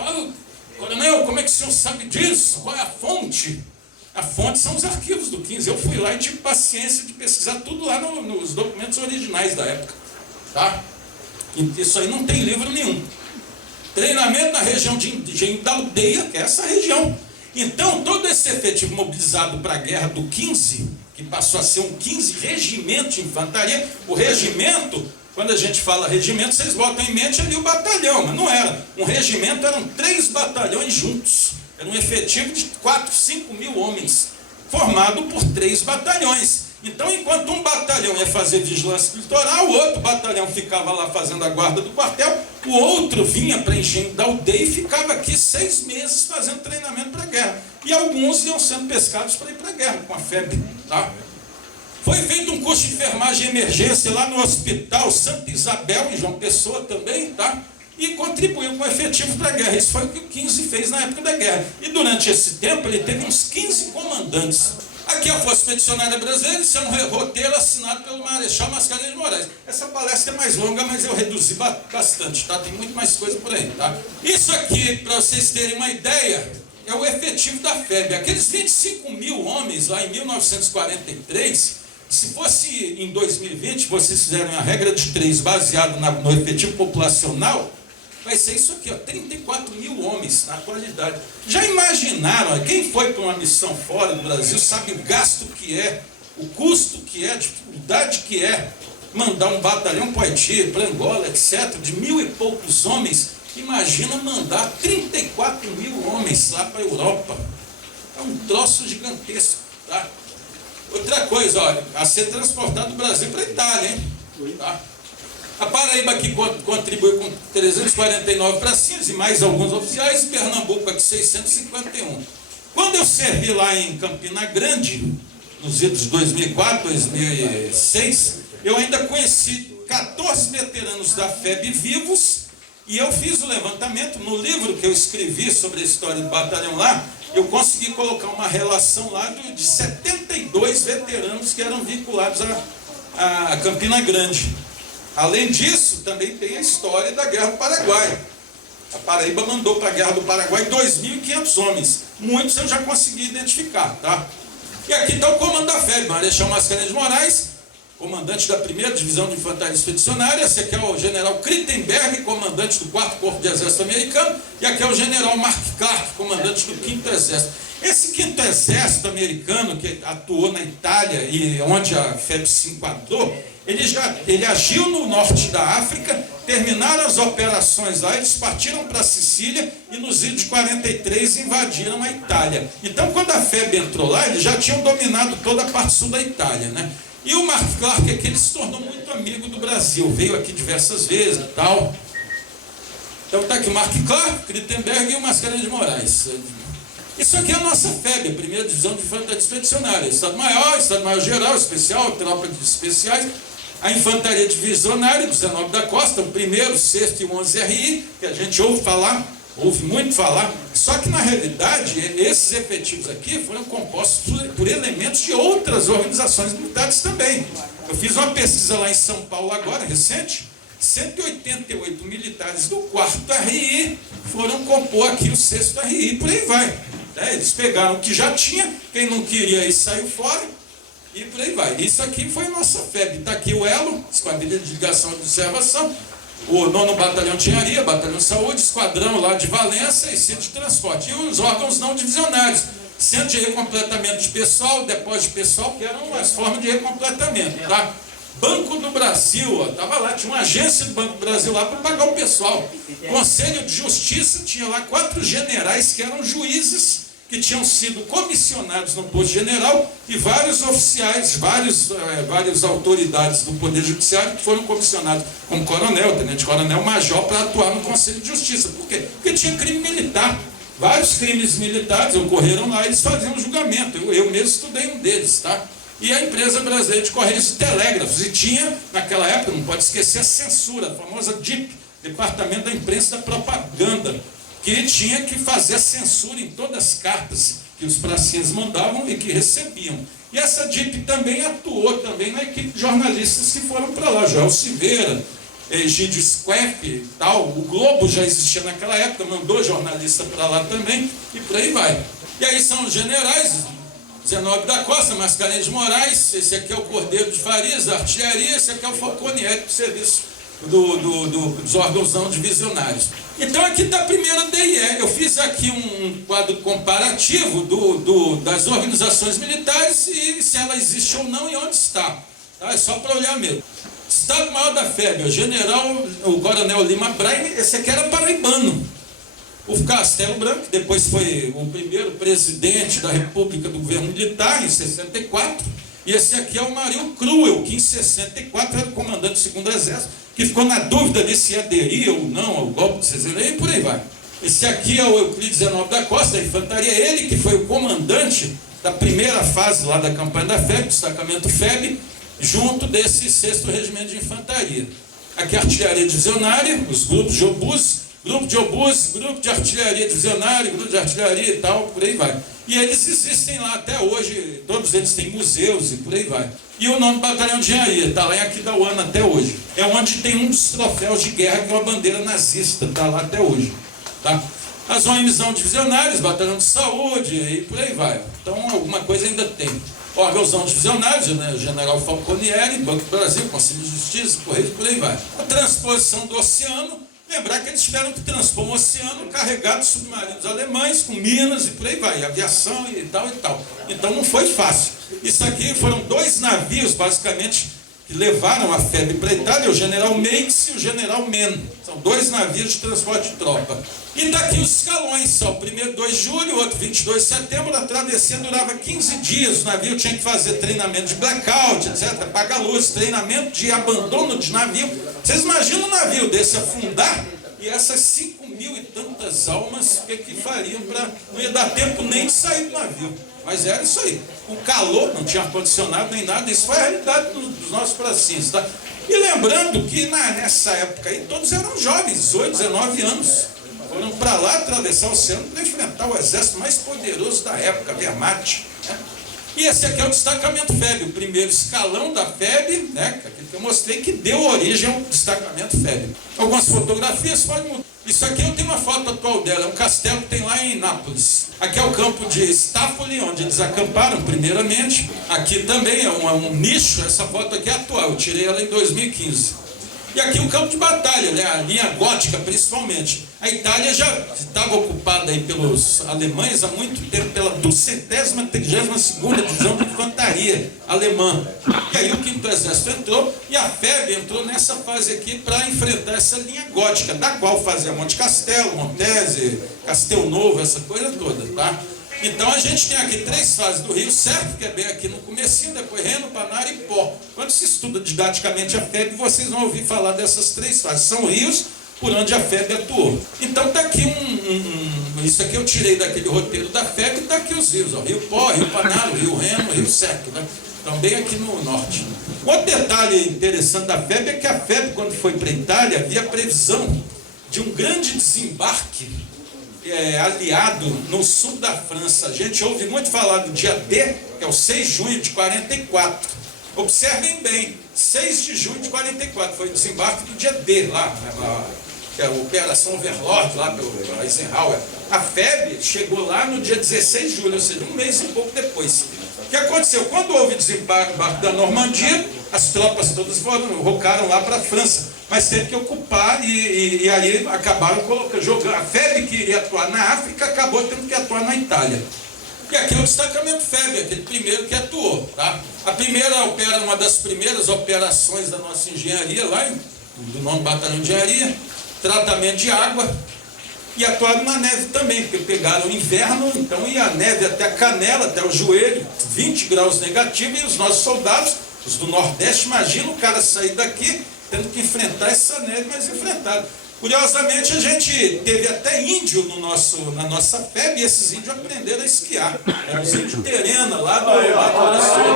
coronel, como é que o senhor sabe disso? Qual é a fonte? A fonte são os arquivos do 15. Eu fui lá e tive paciência de pesquisar tudo lá nos documentos originais da época. Tá? E isso aí não tem livro nenhum. Treinamento na região de Engenho da Aldeia, que é essa região. Então, todo esse efetivo mobilizado para a guerra do 15, que passou a ser um 15 regimento de infantaria, o regimento, quando a gente fala regimento, vocês botam em mente ali o batalhão, mas não era. Um regimento eram 3 batalhões juntos. Era um efetivo de 4, 5 mil homens, formado por 3 batalhões. Então, enquanto um batalhão ia fazer vigilância litoral, o outro batalhão ficava lá fazendo a guarda do quartel, o outro vinha para Engenho da Aldeia e ficava aqui 6 meses fazendo treinamento para a guerra. E alguns iam sendo pescados para ir para a guerra, com a febre. Tá? Foi feito um curso de enfermagem e emergência lá no Hospital Santa Isabel, em João Pessoa também, tá? E contribuiu com efetivo para a guerra. Isso foi o que o 15 fez na época da guerra. E durante esse tempo ele teve uns 15 comandantes. Aqui a Força Expedicionária Brasileira, isso é um roteiro assinado pelo Marechal Mascarenhas de Moraes. Essa palestra é mais longa, mas eu reduzi bastante, tá? Tem muito mais coisa por aí, tá? Isso aqui, para vocês terem uma ideia, é o efetivo da FEB. Aqueles 25 mil homens lá em 1943, se fosse em 2020, vocês fizerem a regra de 3 baseado no efetivo populacional, vai ser isso aqui, ó, 34 mil homens na atualidade. Já imaginaram, quem foi para uma missão fora do Brasil sabe o gasto que é, o custo que é, a dificuldade que é mandar um batalhão para Haiti, para Angola, etc., de 1000 e poucos homens. Imagina mandar 34 mil homens lá para a Europa. É um troço gigantesco, tá? Outra coisa, olha, a ser transportado do Brasil para a Itália, hein? Tá? A Paraíba aqui contribuiu com 349 pracinhas e mais alguns oficiais, Pernambuco aqui 651. Quando eu servi lá em Campina Grande, nos idos de 2004, 2006, eu ainda conheci 14 veteranos da FEB vivos e eu fiz o levantamento. No livro que eu escrevi sobre a história do batalhão lá, eu consegui colocar uma relação lá de 72 veteranos que eram vinculados a Campina Grande. Além disso, também tem a história da Guerra do Paraguai. A Paraíba mandou para a Guerra do Paraguai 2.500 homens. Muitos eu já consegui identificar, tá? E aqui está o comando da FEB, Marechal Mascarenhas de Moraes, comandante da 1ª Divisão de Infantaria Expedicionária. Esse aqui é o general Crittenberg, comandante do 4º Corpo de Exército Americano. E aqui é o general Mark Clark, comandante do 5º Exército. Esse 5º Exército Americano, que atuou na Itália e onde a FEB se enquadrou, ele agiu no norte da África, terminaram as operações lá, eles partiram para a Sicília e nos idos de 43 invadiram a Itália. Então, quando a FEB entrou lá, eles já tinham dominado toda a parte sul da Itália, né? E o Mark Clark aqui, ele se tornou muito amigo do Brasil, veio aqui diversas vezes e tal. Então está aqui o Mark Clark, Crittenberg e o Mascarenhas de Moraes. Isso aqui é a nossa FEB, a 1ª Divisão de Infantaria Expedicionária. Estado-Maior Geral, Especial, Tropa de Especiais. A Infantaria Divisionária, 19 da Costa, o 1º, 6º e o 11RI, que a gente ouve muito falar. Só que, na realidade, esses efetivos aqui foram compostos por elementos de outras organizações militares também. Eu fiz uma pesquisa lá em São Paulo agora, recente, 188 militares do 4º RI foram compor aqui o 6º RI, e por aí vai. Eles pegaram o que já tinha, quem não queria aí saiu fora, e por aí vai. Isso aqui foi a nossa FEB. Está aqui o ELO, Esquadrilha de Ligação e Observação, o 9º Batalhão de Engenharia, Batalhão de Saúde, Esquadrão lá de Valença e Centro de Transporte. E os órgãos não divisionários. centro de recompletamento de pessoal, depósito de pessoal, que eram as formas de recompletamento, tá? Banco do Brasil, estava lá, tinha uma agência do Banco do Brasil lá para pagar o pessoal. Conselho de Justiça tinha lá 4 generais que eram juízes, que tinham sido comissionados no posto general, e vários oficiais, várias autoridades do Poder Judiciário que foram comissionados como coronel, tenente-coronel, major, para atuar no Conselho de Justiça. Por quê? Porque tinha crime militar. Vários crimes militares ocorreram lá, eles faziam um julgamento. Eu mesmo estudei um deles, tá? E a empresa brasileira de Correios e Telégrafos, e tinha, naquela época, não pode esquecer, a censura, a famosa DIP, Departamento da Imprensa e da Propaganda, que tinha que fazer a censura em todas as cartas que os pracinhas mandavam e que recebiam. E essa DIP também atuou também na equipe de jornalistas que foram para lá, Joel Silveira, Egídio Squeff e tal. O Globo já existia naquela época, mandou jornalista para lá também, e por aí vai. E aí são os generais, Zenobe da Costa, Mascarenhas de Moraes, esse aqui é o Cordeiro de Farias, da artilharia, esse aqui é o Falconieri, do serviço dos órgãos não divisionários. Então aqui está a primeira DIE. Eu fiz aqui um quadro comparativo das organizações militares e se ela existe ou não e onde está. Tá? É só para olhar mesmo. Estado-Maior da FEB, o Coronel Lima Braine, esse aqui era paraibano. O Castelo Branco, que depois foi o primeiro presidente da República do Governo Militar, em 64, e esse aqui é o Marinho Cruel, que em 64 era o comandante do 2º Exército, que ficou na dúvida de se aderir ou não ao golpe de Cesareia, e por aí vai. Esse aqui é o Euclides Zenobe da Costa, da Infantaria, ele que foi o comandante da primeira fase lá da campanha da FEB, destacamento FEB, junto desse 6º Regimento de Infantaria. Aqui a artilharia divisionária, os grupos de obus, grupo de obus, grupo de artilharia divisionária, grupo de artilharia e tal, por aí vai. E eles existem lá até hoje, todos eles têm museus e por aí vai. E o 9º Batalhão de Engenharia, está lá em Aquidauana até hoje. É onde tem um dos troféus de guerra, que é uma bandeira nazista, está lá até hoje. Tá? As OMs não divisionárias, Batalhão de Saúde e por aí vai. Então alguma coisa ainda tem. Órgãos não divisionários, né? General Falconieri, Banco do Brasil, Conselho de Justiça, Correio, por aí vai. A transposição do oceano, lembrar que eles tiveram que transpor um oceano carregado de submarinos alemães, com minas e por aí vai, aviação e tal e tal. Então não foi fácil. Isso aqui foram 2 navios, basicamente, que levaram a FEB para a Itália, o General Meix e o General Men. São 2 navios de transporte de tropa. E daqui os escalões, só o primeiro 2 de julho, o outro 22 de setembro, a travessia durava 15 dias, o navio tinha que fazer treinamento de blackout, etc., apagar luz, treinamento de abandono de navio. Vocês imaginam um navio desse afundar? E essas 5.000 e tantas almas, o que fariam para... Não ia dar tempo nem de sair do navio. Mas era isso aí. O calor, não tinha ar-condicionado nem nada, isso foi a realidade dos nossos pracinhos, tá? E lembrando que nessa época aí, todos eram jovens, 18, 19 anos. Foram para lá atravessar o oceano para enfrentar o exército mais poderoso da época, a Wehrmacht, né? E esse aqui é o destacamento FEB, o primeiro escalão da FEB, né? Aquele que eu mostrei, que deu origem ao destacamento FEB. Algumas fotografias podem mudar. Isso aqui eu tenho uma foto atual dela, é um castelo que tem lá em Nápoles. Aqui é o campo de Staffoli, onde eles acamparam primeiramente. Aqui também é um nicho, essa foto aqui é atual, eu tirei ela em 2015. E aqui o campo de batalha, né? A linha gótica principalmente. A Itália já estava ocupada aí pelos alemães há muito tempo, pela 232ª Divisão de Infantaria Alemã. E aí o 5º Exército entrou, e a FEB entrou nessa fase aqui para enfrentar essa linha gótica, da qual fazia Monte Castelo, Montese, Castelnovo, essa coisa toda, tá? Então a gente tem aqui 3 fases do rio, certo? Que é bem aqui no comecinho, depois Reno, Panara e Pó. Quando se estuda didaticamente a FEB, vocês vão ouvir falar dessas 3 fases. São rios por onde a FEB atuou. Então está aqui isso aqui eu tirei daquele roteiro da FEB, e está aqui os rios, ó, Rio Pó, Rio Panara, Rio Reno, Rio Seco, né? Então bem aqui no norte. Outro detalhe interessante da FEB é que a FEB, quando foi para a Itália, havia previsão de um grande desembarque aliado no sul da França. A gente ouve muito falar do dia D, que é o 6 de junho de 44. Observem bem, 6 de junho de 44, foi o desembarque do dia D lá, que é a Operação Overlord, lá pelo Eisenhower. A FEB chegou lá no dia 16 de julho, ou seja, um mês e pouco depois. O que aconteceu? Quando houve o desembarque da Normandia, as tropas todas rocaram lá para a França. Mas teve que ocupar e aí acabaram jogando. A FEB que iria atuar na África acabou tendo que atuar na Itália. E aqui é o destacamento FEB, aquele primeiro que atuou. Tá? Uma das primeiras operações da nossa engenharia, lá do 9º Batalhão de Engenharia, tratamento de água, e atuaram na neve também, porque pegaram o inverno, então ia a neve até a canela, até o joelho, 20 graus negativos, e os nossos soldados, os do Nordeste, imagina o cara sair daqui, tendo que enfrentar essa neve, mas enfrentaram. Curiosamente, a gente teve até índio na nossa FEB, e esses índios aprenderam a esquiar. Eram os índios terena, lá do Mato Sul.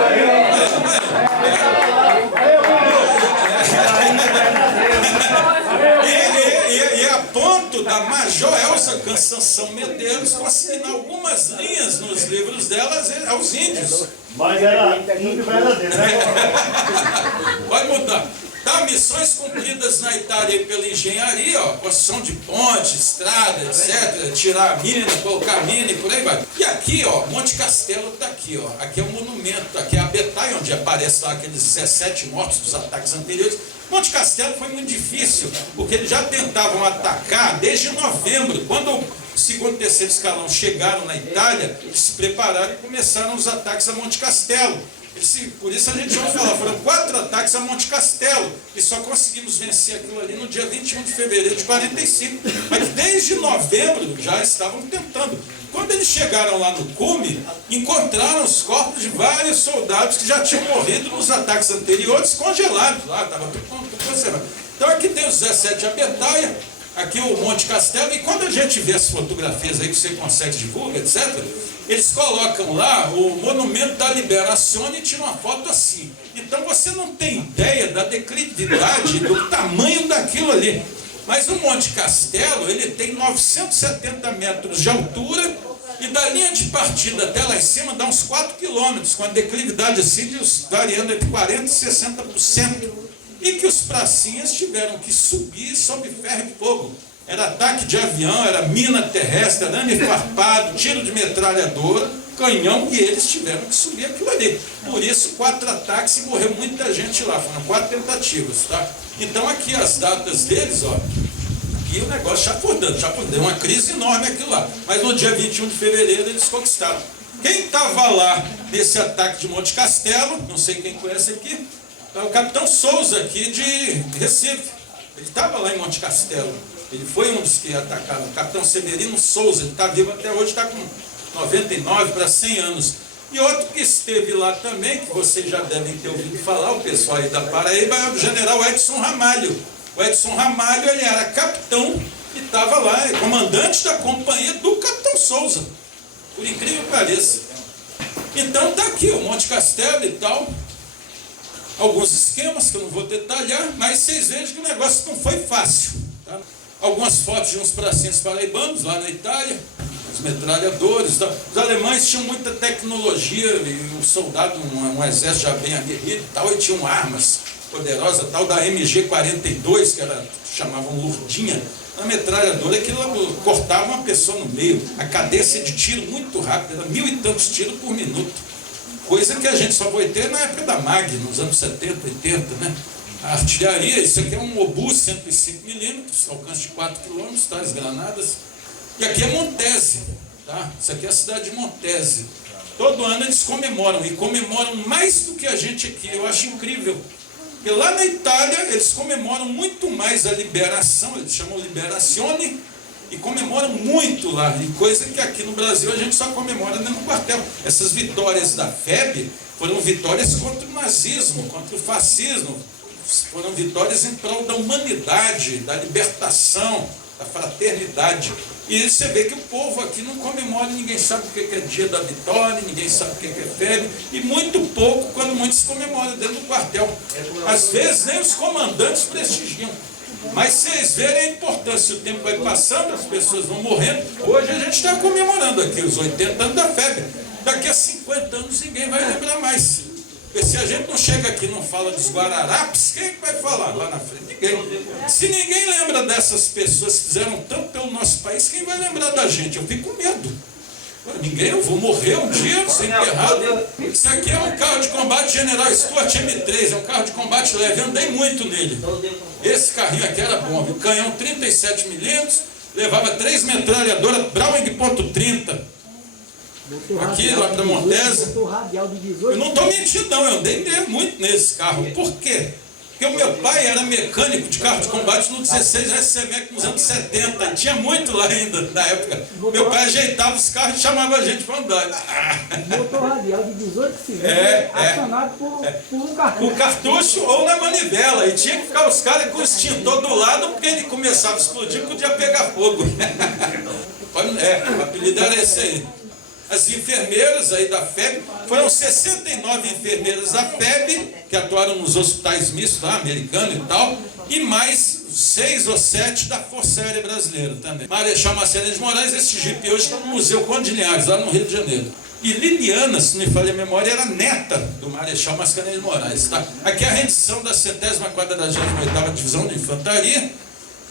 E a ponto da Major Elza Cansanção Medeiros consignar algumas linhas nos livros delas aos índios. Mas era índio verdadeiro, né? Pode mudar. Tá, missões cumpridas na Itália pela engenharia, ó, construção de ponte, estrada, etc. Tirar a mina, colocar a mina e por aí vai. E aqui, ó, Monte Castelo está aqui, ó. Aqui é o monumento, aqui é a Betaia, onde aparece lá aqueles 17 mortos dos ataques anteriores. Monte Castelo foi muito difícil, porque eles já tentavam atacar desde novembro, quando o 2º e 3º escalão chegaram na Itália, eles se prepararam e começaram os ataques a Monte Castelo. Por isso a gente vai falar, foram 4 ataques a Monte Castelo, e só conseguimos vencer aquilo ali no dia 21 de fevereiro de 45, mas desde novembro já estavam tentando. Quando eles chegaram lá no cume, encontraram os corpos de vários soldados que já tinham morrido nos ataques anteriores, congelados lá, estava tudo conservado. Então aqui tem os 17 a Betaia, aqui o Monte Castelo, e quando a gente vê as fotografias aí que você consegue divulgar, etc., eles colocam lá o monumento da Liberazione e tiram uma foto assim. Então você não tem ideia da declividade, do tamanho daquilo ali. Mas o Monte Castelo, ele tem 970 metros de altura, e da linha de partida até lá em cima dá uns 4 quilômetros, com a declividade assim, variando entre 40% e 60%. E que os pracinhas tiveram que subir sob ferro e fogo. Era ataque de avião, era mina terrestre, arame farpado, tiro de metralhadora, canhão, e eles tiveram que subir aquilo ali. Por isso, 4 ataques e morreu muita gente lá, foram 4 tentativas. Tá? Então aqui as datas deles, ó, aqui o negócio chafurdando, deu uma crise enorme aquilo lá. Mas no dia 21 de fevereiro eles conquistaram. Quem estava lá nesse ataque de Monte Castelo, não sei quem conhece aqui, é o capitão Souza aqui de Recife. Ele estava lá em Monte Castelo. Ele foi um dos que atacaram, o capitão Severino Souza, ele está vivo até hoje, está com 99 para 100 anos. E outro que esteve lá também, que vocês já devem ter ouvido falar, o pessoal aí da Paraíba, é o general Edson Ramalho. O Edson Ramalho, ele era capitão e estava lá, comandante da companhia do capitão Souza, por incrível que pareça. Então está aqui o Monte Castelo e tal, alguns esquemas que eu não vou detalhar, mas vocês vejam que o negócio não foi fácil. Tá? Algumas fotos de uns pracinhos paraibanos lá na Itália, os metralhadores. Tá? Os alemães tinham muita tecnologia, e um soldado, um exército já bem aguerrido e tal, e tinham armas poderosas, tal da MG-42, que chamavam Lurdinha. A metralhadora que cortava uma pessoa no meio, a cadência de tiro muito rápida, era 1000 e tantos tiros por minuto. Coisa que a gente só foi ter na época da MAG, nos anos 70, 80, né? A artilharia, isso aqui é um obus 105mm, alcance de 4 km, tá? As granadas. E aqui é Montese, tá? Isso aqui é a cidade de Montese. Todo ano eles comemoram, e comemoram mais do que a gente aqui, eu acho incrível. Porque lá na Itália eles comemoram muito mais a liberação, eles chamam Liberazione, e comemoram muito lá, e coisa que aqui no Brasil a gente só comemora dentro do quartel. Essas vitórias da FEB foram vitórias contra o nazismo, contra o fascismo, foram vitórias em prol da humanidade, da libertação, da fraternidade. E você vê que o povo aqui não comemora, ninguém sabe o que é dia da vitória, ninguém sabe o que é FEB, e muito pouco, quando muitos comemoram dentro do quartel. Às vezes nem os comandantes prestigiam. Mas vocês verem a importância, o tempo vai passando, as pessoas vão morrendo. Hoje a gente está comemorando aqui os 80 anos da FEB. Daqui a 50 anos ninguém vai lembrar mais. Porque se a gente não chega aqui e não fala dos Guararapes, quem é que vai falar lá na frente? Ninguém. Se ninguém lembra dessas pessoas que fizeram tanto pelo nosso país, quem vai lembrar da gente? Eu fico com medo. Ninguém, eu vou morrer um dia, ser enterrado. Isso aqui é um carro de combate General Stuart M3, é um carro de combate leve, eu andei muito nele. Esse carrinho aqui era bom, o canhão 37mm, levava 3 metralhadoras Browning .30. Aqui, lá para Montesa. Motor radial de 18. Eu não estou mentindo, não. Eu andei muito nesse carro. Por quê? Porque o meu pai era mecânico de carro de combate no 16 SCMEC nos anos 70. E tinha muito lá ainda, na época. Meu pai ajeitava os carros e chamava a gente para andar. Motor radial de 18 cilindros, acionado por um cartucho. O cartucho ou na manivela. E tinha que ficar os caras com o extintor do lado, porque ele começava a explodir e podia pegar fogo. O apelido era esse aí. As enfermeiras aí da FEB, foram 69 enfermeiras da FEB, que atuaram nos hospitais mistos lá, americano e tal, e mais 6 ou 7 da Força Aérea Brasileira também. Marechal Mascarenhas de Moraes, esse jipe hoje está no Museu Conde de Linhares, lá no Rio de Janeiro. E Liliana, se não me falha a memória, era neta do Marechal Mascarenhas de Moraes. Tá? Aqui é a rendição da 148ª Divisão de Infantaria.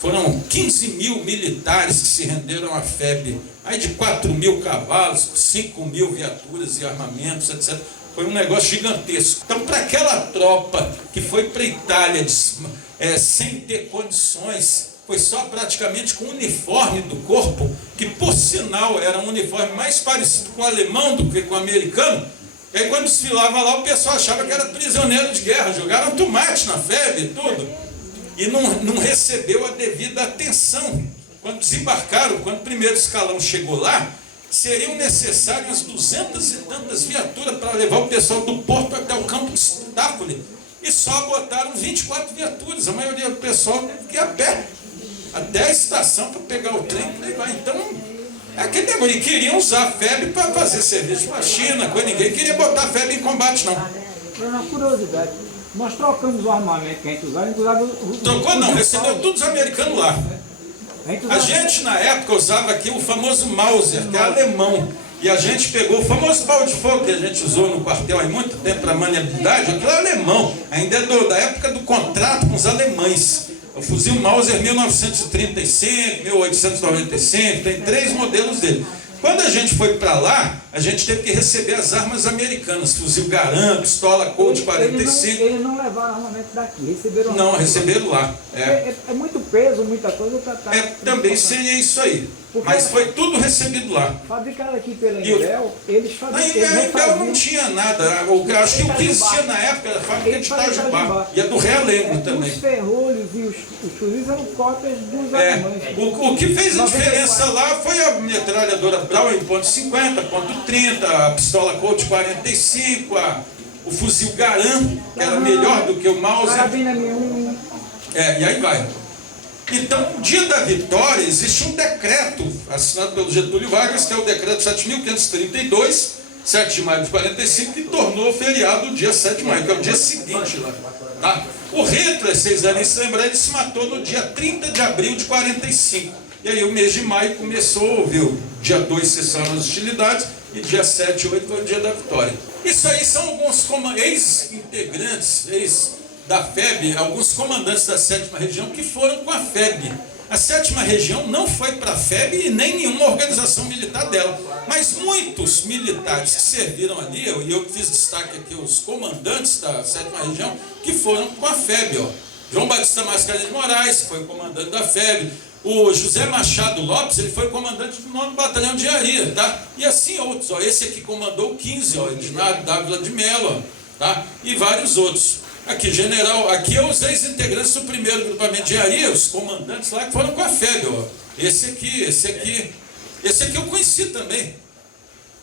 Foram 15 mil militares que se renderam à FEB, aí de 4 mil cavalos, 5 mil viaturas e armamentos, etc. Foi um negócio gigantesco. Então, para aquela tropa que foi para a Itália sem ter condições, foi só praticamente com o uniforme do corpo, que por sinal era um uniforme mais parecido com o alemão do que com o americano. E aí quando desfilava lá, o pessoal achava que era prisioneiro de guerra, jogaram tomate na FEB e tudo. E não recebeu a devida atenção. Quando desembarcaram, quando o primeiro escalão chegou lá, seriam necessárias 200 e tantas viaturas para levar o pessoal do porto até o campo de espetáculo. E só botaram 24 viaturas. A maioria do pessoal teve que ir a pé até a estação para pegar o trem e levar. Então, aquele negócio. E queriam usar a FEB para fazer serviço para a China. Ninguém queria botar a FEB em combate, não. Uma curiosidade. Nós trocamos o armamento que a gente usava, Trocou não, recebeu todos os americanos lá. A gente na época usava aqui o famoso Mauser, que é alemão. E a gente pegou o famoso pau de fogo que a gente usou no quartel há muito tempo para maniabilidade, aquilo é alemão, ainda é da época do contrato com os alemães. O fuzil Mauser 1935, 1895, tem 3 modelos dele. Quando a gente foi para lá, a gente teve que receber as armas americanas, fuzil Garand, pistola Colt 45. Eles não levaram armamento daqui, receberam Não, receberam lá. É muito peso, muita coisa. Também seria isso aí. Mas foi tudo recebido lá. Fabricado aqui pela Embel, eles fabricaram. A Embel não tinha nada. Acho que o que existia na época era a fábrica de Itajubá. E a do Realengo também. Os ferrolhos e os fuzis eram cópias dos alemães. O que fez a diferença lá foi a metralhadora Browning .50, .30, a pistola Colt 45, o fuzil Garand, que era melhor do que o Mauser. Carabina M1. E aí vai. Então, no dia da vitória, existe um decreto assinado pelo Getúlio Vargas, que é o decreto 7.532, 7 de maio de 45, que tornou feriado o dia 7 de maio, que é o dia seguinte lá. Tá? O Hitler, vocês devem se lembrar, ele se matou no dia 30 de abril de 45. E aí o mês de maio começou, viu? Dia 2 cessaram as hostilidades e dia 7 e 8 foi o dia da vitória. Isso aí são alguns ex-integrantes, da FEB, alguns comandantes da 7ª região que foram com a FEB. A 7ª região não foi para a FEB e nem nenhuma organização militar dela. Mas muitos militares que serviram ali, e eu fiz destaque aqui os comandantes da 7ª região, que foram com a FEB. João Batista Mascarenhas de Moraes, que foi o comandante da FEB. O José Machado Lopes, ele foi comandante do 9º Batalhão de Engenharia, tá? E assim outros, esse aqui comandou o 15, Edinardo Dávila de Mello, tá? E vários outros. Aqui, general, aqui é os ex-integrantes do 1º Grupamento de Engenharia, os comandantes lá que foram com a FEB, Esse aqui eu conheci também.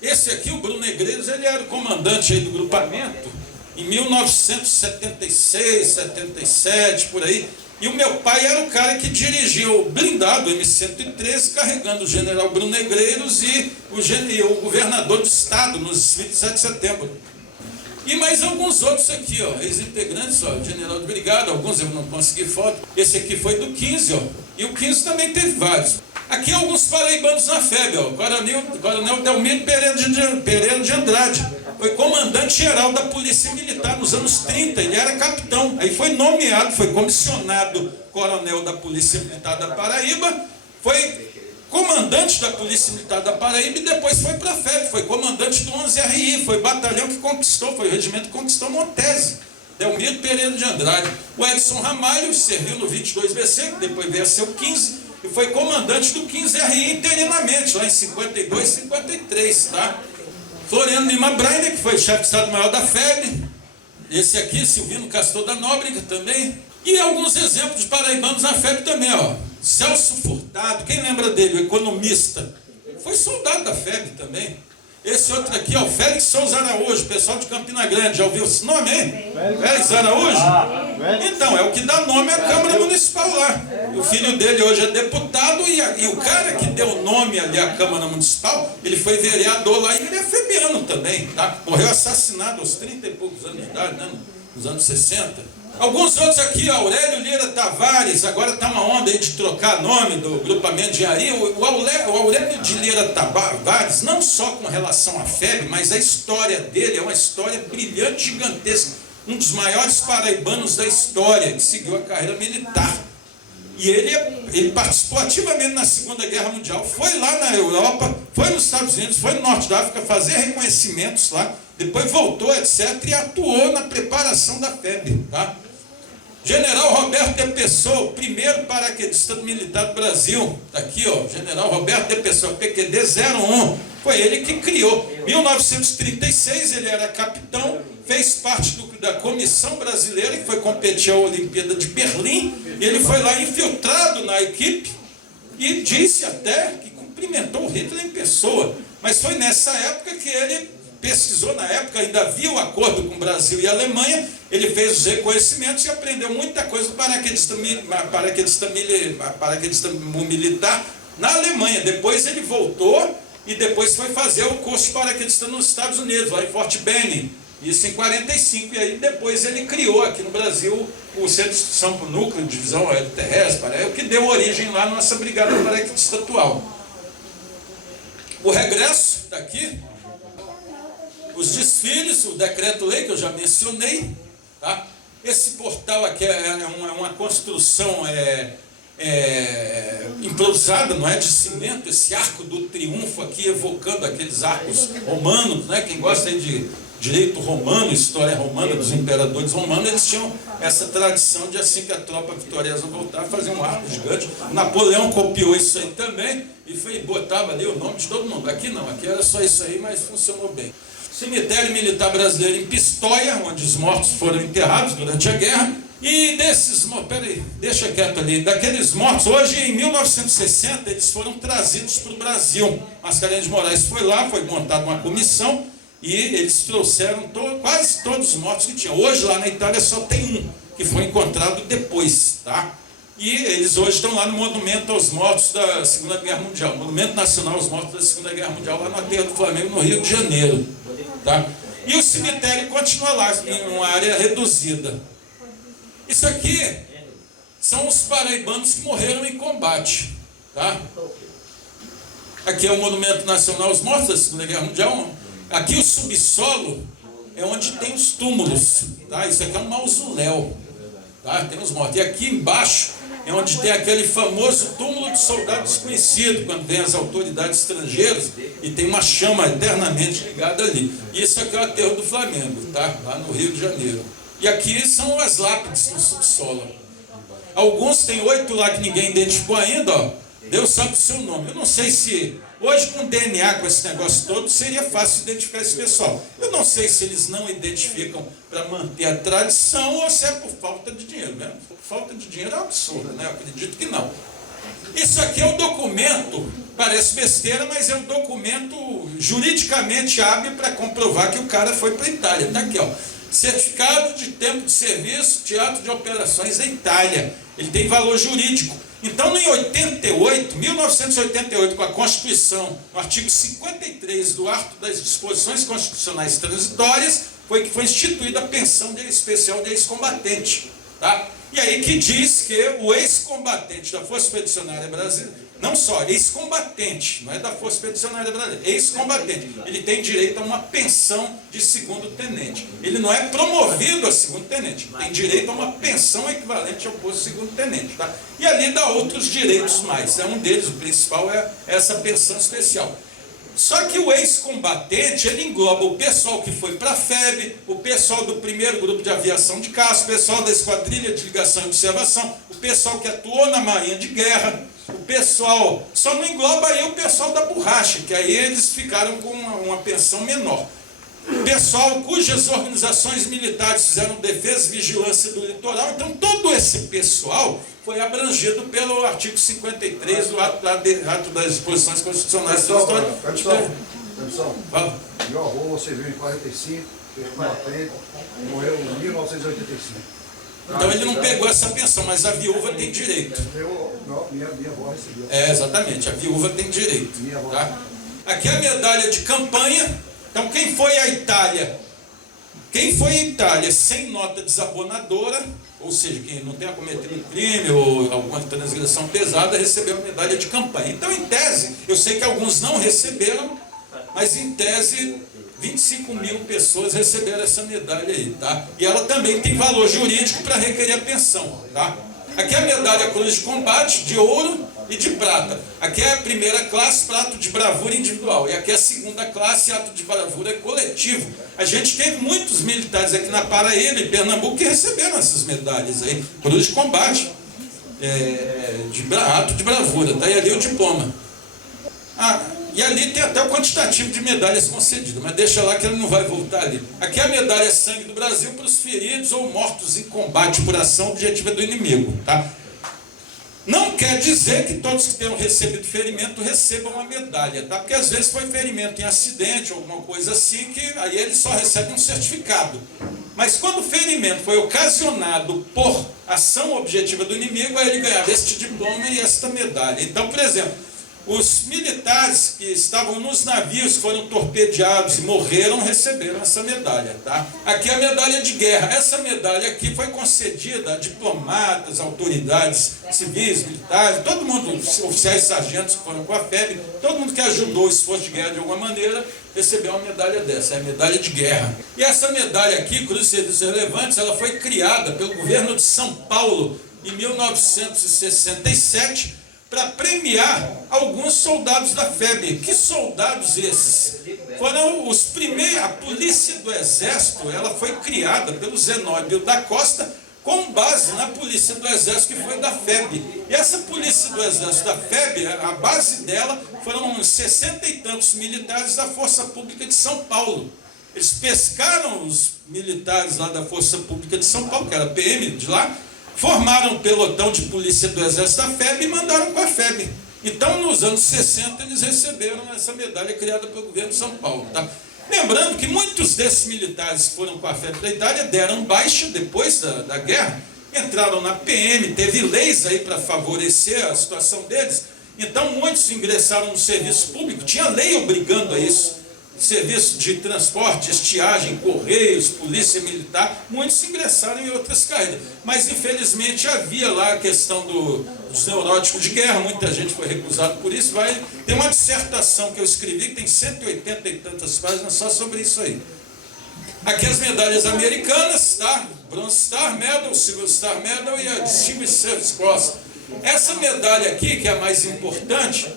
Esse aqui, o Bruno Negreiros, ele era o comandante aí do grupamento em 1976, 77, por aí. E o meu pai era o cara que dirigiu o blindado M113, carregando o general Bruno Negreiros e o governador do estado nos desfiles de 7 de setembro. E mais alguns outros aqui, ex-integrantes, general de brigada, alguns eu não consegui foto. Esse aqui foi do 15, e o 15 também teve vários. Aqui alguns paraibanos na FEB, Coronel Delmiro Pereira de Andrade. Foi comandante-geral da Polícia Militar nos anos 30, ele era capitão. Aí foi nomeado, foi comissionado coronel da Polícia Militar da Paraíba, foi comandante da Polícia Militar da Paraíba e depois foi para a FEB, foi comandante do 11RI, foi batalhão que conquistou, foi o regimento que conquistou Montese. Delmiro Pereira de Andrade. O Edson Ramalho serviu no 22BC, que depois veio a ser o 15, e foi comandante do 15RI interinamente, lá em 52, 53, tá? Floriano Lima Brainer, que foi chefe de Estado-Maior da FEB. Esse aqui, Silvino Castor da Nóbrega também. E alguns exemplos de paraibanos na FEB também, ó. Celso Furtado, quem lembra dele? O economista. Foi soldado da FEB também. Esse outro aqui, ó, Félix Souza Araújo, pessoal de Campina Grande. Já ouviu esse nome, hein? Félix Araújo? Então, é o que dá nome à Câmara Municipal lá. O filho dele hoje é deputado e o cara que deu nome ali à Câmara Municipal, ele foi vereador lá e ele é febiano também, tá? Morreu assassinado aos 30 e poucos anos de idade, né? Nos anos 60. Alguns outros aqui, ó, Aurélio Lira Tavares, agora está uma onda aí de trocar nome do grupamento de engenharia. O Aurélio de Lira Tavares, não só com relação à FEB, mas a história dele é uma história brilhante, gigantesca. Um dos maiores paraibanos da história, que seguiu a carreira militar. E ele participou ativamente na Segunda Guerra Mundial, foi lá na Europa, foi nos Estados Unidos, foi no Norte da África fazer reconhecimentos lá, depois voltou, etc., e atuou na preparação da FEB, tá? General Roberto de Pessoa, o primeiro paraquedista militar do Brasil. Está aqui, ó, General Roberto de Pessoa, PQD 01. Foi ele que criou. Em 1936, ele era capitão, fez parte da comissão brasileira, que foi competir a Olimpíada de Berlim. E ele foi lá infiltrado na equipe e disse até que cumprimentou o Hitler em pessoa. Mas foi nessa época que ele pesquisou, na época ainda havia o acordo com o Brasil e a Alemanha, ele fez os reconhecimentos e aprendeu muita coisa do paraquedista militar na Alemanha. Depois ele voltou e depois foi fazer o curso de paraquedista nos Estados Unidos, lá em Fort Benning, isso em 45, e aí depois ele criou aqui no Brasil o Centro de Instrução para o Núcleo de Divisão Aéreo Terrestre, o que deu origem lá à nossa brigada paraquedista atual. O regresso daqui, os desfiles, o decreto-lei que eu já mencionei, tá? Esse portal aqui é uma construção improvisada, não é de cimento, esse arco do triunfo aqui evocando aqueles arcos romanos, né? Quem gosta aí de direito romano, história romana dos imperadores romanos, eles tinham essa tradição de assim que a tropa vitoriosa voltar, fazer um arco gigante. Napoleão copiou isso aí também e botava ali o nome de todo mundo. Aqui não, aqui era só isso aí, mas funcionou bem. Cemitério Militar Brasileiro em Pistoia, onde os mortos foram enterrados durante a guerra. E desses, peraí, deixa quieto ali, daqueles mortos, hoje em 1960, eles foram trazidos para o Brasil. Mascarenhas de Moraes foi lá, foi montada uma comissão e eles trouxeram quase todos os mortos que tinham. Hoje lá na Itália só tem um, que foi encontrado depois, tá? E eles hoje estão lá no Monumento aos Mortos da Segunda Guerra Mundial, Monumento Nacional aos Mortos da Segunda Guerra Mundial, lá na Terra do Flamengo, no Rio de Janeiro. Tá? E o cemitério continua lá, em uma área reduzida. Isso aqui são os paraibanos que morreram em combate. Tá? Aqui é o Monumento Nacional aos Mortos da Segunda Guerra Mundial. Aqui o subsolo é onde tem os túmulos. Tá? Isso aqui é um mausoléu. Tá? Tem os mortos. E aqui embaixo é onde tem aquele famoso túmulo de soldado desconhecido, quando vem as autoridades estrangeiras e tem uma chama eternamente ligada ali. E isso aqui é o aterro do Flamengo, tá? Lá no Rio de Janeiro. E aqui são as lápides no subsolo. Alguns tem 8 lá que ninguém identificou ainda, ó. Deus sabe o seu nome. Eu não sei se hoje com DNA, com esse negócio todo, seria fácil identificar esse pessoal. Eu não sei se eles não identificam para manter a tradição ou se é por falta de dinheiro, né? Falta de dinheiro é um absurdo, né? Eu acredito que não. Isso aqui é um documento, parece besteira, mas é um documento juridicamente hábil para comprovar que o cara foi para a Itália. Está aqui, ó. Certificado de tempo de serviço, Teatro de Operações da Itália. Ele tem valor jurídico. Então, em 1988, com a Constituição, no artigo 53 do Ato das Disposições Constitucionais Transitórias, foi que foi instituída a pensão especial de ex-combatente. Tá? E aí que diz que o ex-combatente da Força Expedicionária Brasileira, não só ex-combatente, não é da Força Expedicionária Brasileira, ex-combatente, ele tem direito a uma pensão de segundo tenente. Ele não é promovido a segundo tenente, tem direito a uma pensão equivalente ao posto de segundo tenente. Tá? E ali dá outros direitos mais, um deles, o principal, é essa pensão especial. Só que o ex-combatente, ele engloba o pessoal que foi para a FEB, o pessoal do primeiro grupo de aviação de caça, o pessoal da esquadrilha de ligação e observação, o pessoal que atuou na marinha de guerra, o pessoal, só não engloba aí o pessoal da borracha, que aí eles ficaram com uma pensão menor. Pessoal cujas organizações militares fizeram defesa e vigilância do litoral, então todo esse pessoal foi abrangido pelo artigo 53 do ato das disposições constitucionais. Pessoal, meu avô, você viu em 45, fez uma frente, morreu em 1985. Então ele não pegou essa pensão, mas a viúva tem direito. Minha avó recebeu. Exatamente, a viúva tem direito. Tá? Aqui é a medalha de campanha. Então quem foi à Itália? Quem foi à Itália sem nota desabonadora, ou seja, quem não tenha cometido um crime ou alguma transgressão pesada, recebeu a medalha de campanha. Então, em tese, eu sei que alguns não receberam, mas em tese 25 mil pessoas receberam essa medalha aí, tá? E ela também tem valor jurídico para requerer a pensão, tá? Aqui é a medalha Cruz de Combate, de ouro e de prata. Aqui é a primeira classe para ato de bravura individual. E aqui é a segunda classe, ato de bravura coletivo. A gente teve muitos militares aqui na Paraíba e Pernambuco que receberam essas medalhas aí. Cruz de Combate, ato de bravura, tá? E ali o diploma. E ali tem até o quantitativo de medalhas concedidas, mas deixa lá que ele não vai voltar ali. Aqui é a medalha Sangue do Brasil para os feridos ou mortos em combate por ação objetiva do inimigo, tá? Não quer dizer que todos que tenham recebido ferimento recebam a medalha, tá? Porque às vezes foi ferimento em acidente ou alguma coisa assim, que aí ele só recebe um certificado. Mas quando o ferimento foi ocasionado por ação objetiva do inimigo, aí ele ganhava este diploma e esta medalha. Então, por exemplo, os militares que estavam nos navios, foram torpedeados e morreram, receberam essa medalha, tá? Aqui é a medalha de guerra. Essa medalha aqui foi concedida a diplomatas, autoridades civis, militares, todo mundo, oficiais e sargentos que foram com a FEB, todo mundo que ajudou o esforço de guerra de alguma maneira, recebeu uma medalha dessa, é a medalha de guerra. E essa medalha aqui, Cruz de Serviços Relevantes, ela foi criada pelo governo de São Paulo em 1967, para premiar alguns soldados da FEB. Que soldados esses? Foram os primeiros. A polícia do Exército, ela foi criada pelo Zenóbio da Costa, com base na polícia do Exército que foi da FEB. E essa polícia do Exército da FEB, a base dela foram uns 60 e tantos militares da Força Pública de São Paulo. Eles pescaram os militares lá da Força Pública de São Paulo, que era PM de lá, formaram um pelotão de polícia do Exército da FEB e mandaram com a FEB. Então, nos anos 60, eles receberam essa medalha criada pelo governo de São Paulo. Tá? Lembrando que muitos desses militares que foram com a FEB da Itália deram baixa depois da guerra, entraram na PM, teve leis aí para favorecer a situação deles. Então, muitos ingressaram no serviço público, tinha lei obrigando a isso. Serviço de transporte, estiagem, correios, polícia militar, muitos ingressaram em outras carreiras. Mas, infelizmente, havia lá a questão dos neuróticos de guerra, muita gente foi recusada por isso. Tem uma dissertação que eu escrevi, que tem 180 e tantas páginas só sobre isso aí. Aqui as medalhas americanas, tá? Bronze Star Medal, Silver Star Medal e a Distinguished Service Cross. Essa medalha aqui, que é a mais importante,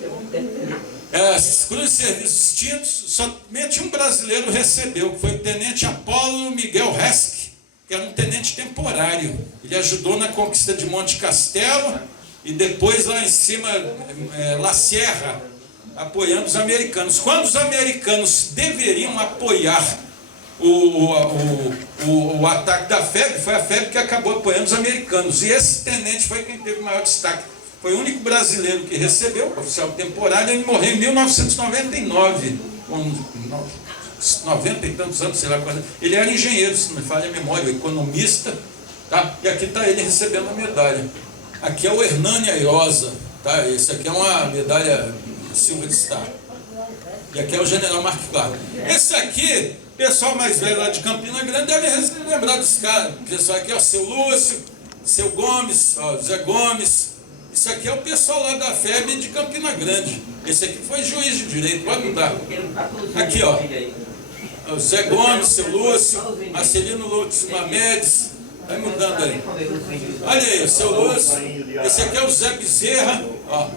as cruzes de serviços extintos, somente um brasileiro recebeu, que foi o tenente Apolo Miguel Resque, que era um tenente temporário. Ele ajudou na conquista de Monte Castelo e depois lá em cima, La Sierra, apoiando os americanos. Quando os americanos deveriam apoiar o ataque da FEB, foi a FEB que acabou apoiando os americanos. E esse tenente foi quem teve o maior destaque. Foi o único brasileiro que recebeu, oficial temporário. Ele morreu em 1999, com 90 e tantos anos, sei lá quando. Ele era engenheiro, se não me falha a memória, economista, tá? E aqui está ele recebendo a medalha. Aqui é o Hernani Aiosa, tá? Esse aqui é uma medalha Silver Star. E aqui é o General Mark Clark. Esse aqui, pessoal mais velho lá de Campina Grande deve lembrar dos caras. O pessoal aqui é o seu Lúcio, seu Gomes, ó, Zé Gomes. Isso aqui é o pessoal lá da FEB de Campina Grande. Esse aqui foi juiz de direito, pode mudar. Aqui, ó. O Zé Gomes, seu Lúcio, Marcelino Lúcio Mamedes. Vai mudando aí. Olha aí, o seu Lúcio. Esse aqui é o Zé Bezerra. Ó.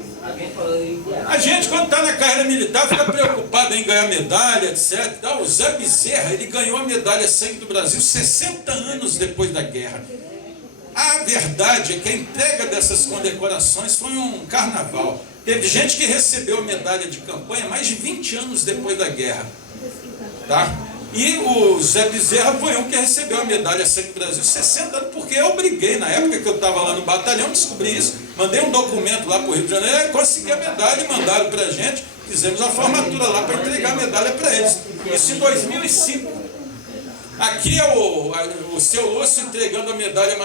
A gente, quando está na carreira militar, fica preocupado em ganhar medalha, etc. O Zé Bezerra, ele ganhou a medalha Sangue do Brasil 60 anos depois da guerra. A verdade é que a entrega dessas condecorações foi um carnaval. Teve gente que recebeu a medalha de campanha mais de 20 anos depois da guerra. tá? E o Zé Bezerra foi um que recebeu a medalha Sangue do Brasil 60 anos, porque eu briguei, na época que eu estava lá no batalhão, descobri isso, mandei um documento lá para o Rio de Janeiro, e consegui a medalha e mandaram para a gente, fizemos a formatura lá para entregar a medalha para eles. Isso em 2005. Aqui é o seu Lúcio entregando a medalha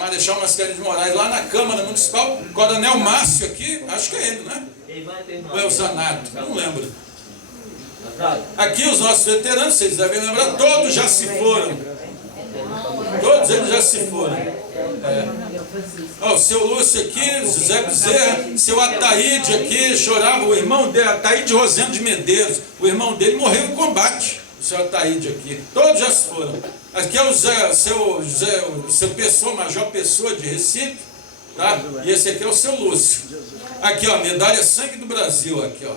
Marechal Mascarenhas de Moraes lá na Câmara Municipal, Coronel Márcio aqui, acho que é ele, né? Ou é o Zanato, não lembro. Aqui os nossos veteranos, vocês devem lembrar, todos já se foram. Todos eles já se foram. Ó, o seu Lúcio aqui, José Bezerra, seu Ataíde aqui, chorava, o irmão dele, Ataíde Rosendo de Medeiros, o irmão dele morreu em combate, o seu Ataíde aqui. Todos já se foram. Aqui é o seu Pessoa, Major Pessoa de Recife, tá? E esse aqui é o seu Lúcio. Aqui, ó, medalha Sangue do Brasil, aqui, ó.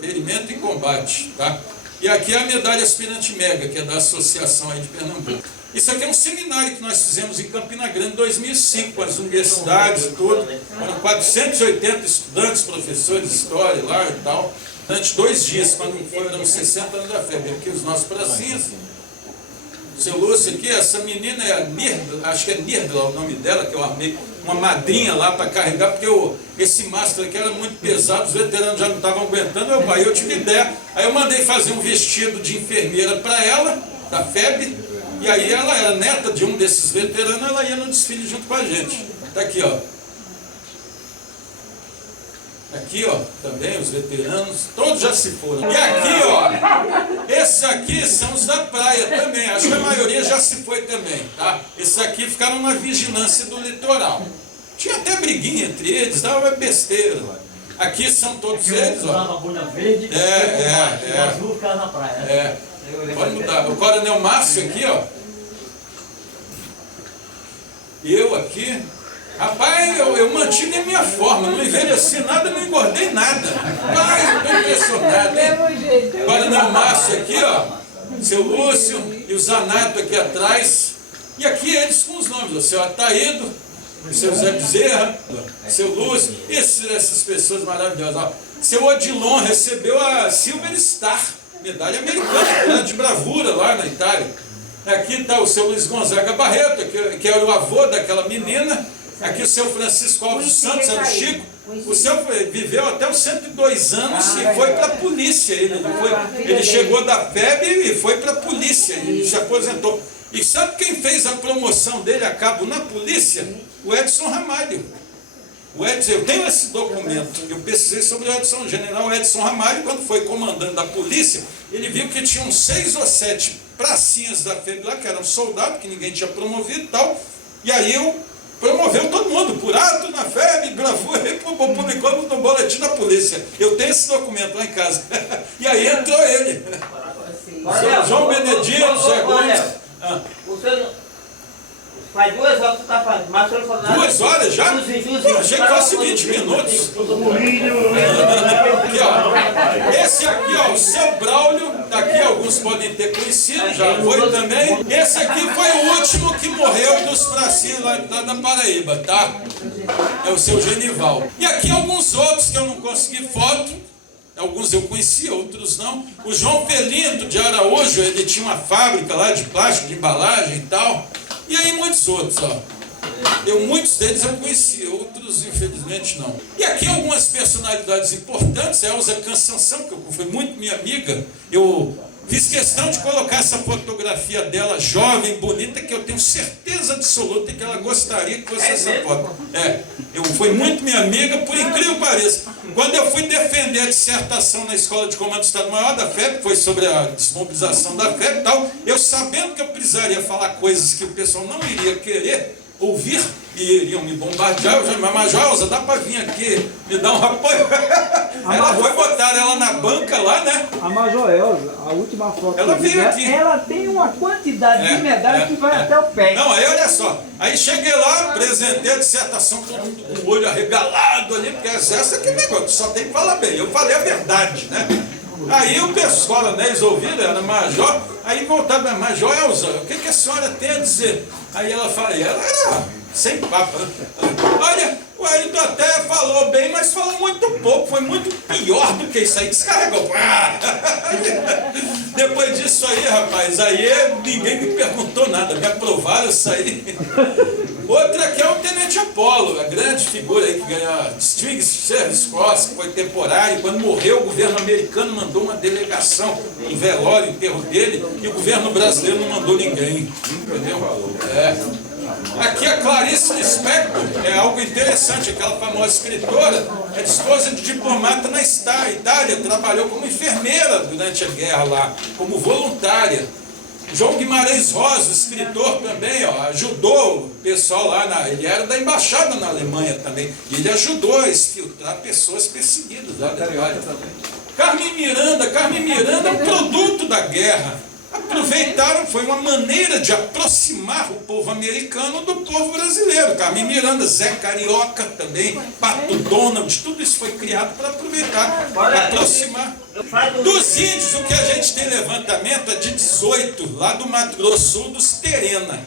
Ferimento em combate, tá? E aqui é a medalha Aspirante Mega, que é da Associação aí de Pernambuco. Isso aqui é um seminário que nós fizemos em Campina Grande em 2005, com as universidades e tudo. Foram 480 estudantes, professores de história lá e tal. Durante 2 dias, quando foram 60 anos da FEB. Aqui os nossos pracinhas. Seu Lúcio aqui, essa menina é a Nirda, acho que é Nirda o nome dela, que eu armei uma madrinha lá para carregar, porque esse mastro aqui era muito pesado, os veteranos já não estavam aguentando, aí eu tive ideia, aí eu mandei fazer um vestido de enfermeira para ela, da FEB, e aí ela era neta de um desses veteranos, ela ia no desfile junto com a gente. Tá aqui, ó. Aqui, ó, também os veteranos, todos já se foram. E aqui, ó, esses aqui são os da praia também, acho que a maioria já se foi também, tá? Esses aqui ficaram na vigilância do litoral. Tinha até briguinha entre eles, dava besteira. Aqui são todos eles, ó. O azul ficava na praia. Pode mudar. O Coronel Márcio aqui, ó. Eu aqui. Rapaz, eu mantive a minha forma, não envelheci nada, não engordei nada. Rapaz, eu estou impressionado, hein? Coronel Márcio aqui, ó. Seu Lúcio e o Zanato aqui atrás. E aqui eles com os nomes, o seu Ataído, o seu Zé Bezerra, seu Lúcio, essas pessoas maravilhosas. Ó. Seu Odilon recebeu a Silver Star, medalha americana, de bravura lá na Itália. Aqui está o seu Luiz Gonzaga Barreto, que era o avô daquela menina. Aqui o seu Francisco Alves Santos, era o Chico. O seu viveu até os 102 anos e foi para a polícia. Ele chegou da FEB e foi para a polícia, ele se aposentou. E sabe quem fez a promoção dele a cabo na polícia? O Edson Ramalho. O Edson, eu tenho esse documento, eu pesquisei sobre o Edson, o general Edson Ramalho, quando foi comandante da polícia, ele viu que tinham 6 ou 7 pracinhas da FEB lá, que eram soldados, que ninguém tinha promovido e tal, e aí promoveu todo mundo, por ato na FEB, gravou e publicou no boletim da polícia. Eu tenho esse documento lá em casa. E aí entrou ele. João Benedito, Zé Gomes. Você faz 2 horas que você está fazendo, mas você não falou nada. 2 horas já? Pô, achei que fosse 20 minutos. Aqui, ó. Esse aqui, ó, o seu Braulio, daqui alguns podem ter conhecido, já foi também. Esse aqui foi o último que morreu dos pracinhos lá da Paraíba, tá? É o seu Genival. E aqui alguns outros que eu não consegui foto. Alguns eu conhecia, outros não. O João Felinto de Araújo, ele tinha uma fábrica lá de plástico, de embalagem e tal. E aí muitos outros, ó. Muitos deles eu conhecia, outros infelizmente não. E aqui algumas personalidades importantes, a Elza Cansanção, que foi muito minha amiga. Eu fiz questão de colocar essa fotografia dela, jovem, bonita, que eu tenho certeza absoluta que ela gostaria que fosse essa foto. Foi muito minha amiga, por incrível que pareça. Quando eu fui defender a dissertação na Escola de Comando do Estado-Maior da FEB, foi sobre a desmobilização da FEB e tal, eu sabendo que eu precisaria falar coisas que o pessoal não iria querer ouvir e iriam me bombardear, eu já disse, mas Major Elza, dá para vir aqui, me dar um apoio. Ela foi botar ela na banca lá, né? A Major Elza, a última foto ela veio aqui. Ela tem uma quantidade de medalhas que vai até o pé. Não, aí olha só, aí cheguei lá, apresentei a dissertação, todo mundo com o olho arregalado ali, porque essa aqui é negócio, só tem que falar bem, eu falei a verdade, né? Aí o pessoal, né, eles ouviram, era Major, aí voltaram, Major Elza, o que a senhora tem a dizer? Aí ela fala, ela era sem papo. Olha, o Ailton até falou bem, mas falou muito pouco, foi muito pior do que isso aí, descarregou. Depois disso aí, rapaz, aí ninguém me perguntou nada, me aprovaram isso aí. Outra que é o Tenente Apolo, a grande figura aí que ganhou a Distinguished Service Cross, que foi temporário. Quando morreu, o governo americano mandou uma delegação, um velório, enterro dele, e o governo brasileiro não mandou ninguém. Entendeu? Aqui a Clarice Lispector é algo interessante, aquela famosa escritora, é esposa de diplomata na Itália, trabalhou como enfermeira durante a guerra lá, como voluntária. João Guimarães Rosa, escritor também, ajudou o pessoal lá, ele era da embaixada na Alemanha também, e ele ajudou a exfiltrar pessoas perseguidas lá da Itália. Carmen Miranda é um produto da guerra. Aproveitaram, foi uma maneira de aproximar o povo americano do povo brasileiro. Carmen Miranda, Zé Carioca também, Pato Donald, tudo isso foi criado para aproveitar, para aproximar. Dos índios, o que a gente tem levantamento é de 18, lá do Mato Grosso do Sul, dos Terena.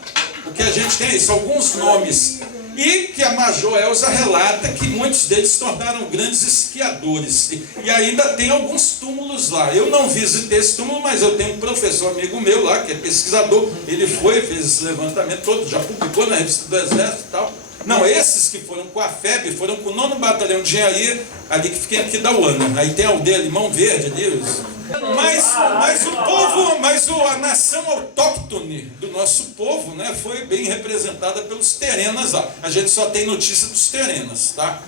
O que a gente tem são alguns nomes. E que a Major Elza relata que muitos deles se tornaram grandes esquiadores. E ainda tem alguns túmulos lá. Eu não visitei esse túmulo, mas eu tenho um professor amigo meu lá, que é pesquisador. Ele fez esse levantamento todo, já publicou na revista do Exército e tal. Não, esses que foram com a FEB, foram com o 9º Batalhão de Engenharia, ali que fiquei aqui da UANA. Aí tem a aldeia Limão Verde ali. Mas o povo, a nação autóctone do nosso povo, né, foi bem representada pelos Terenas lá. A gente só tem notícia dos Terenas, tá?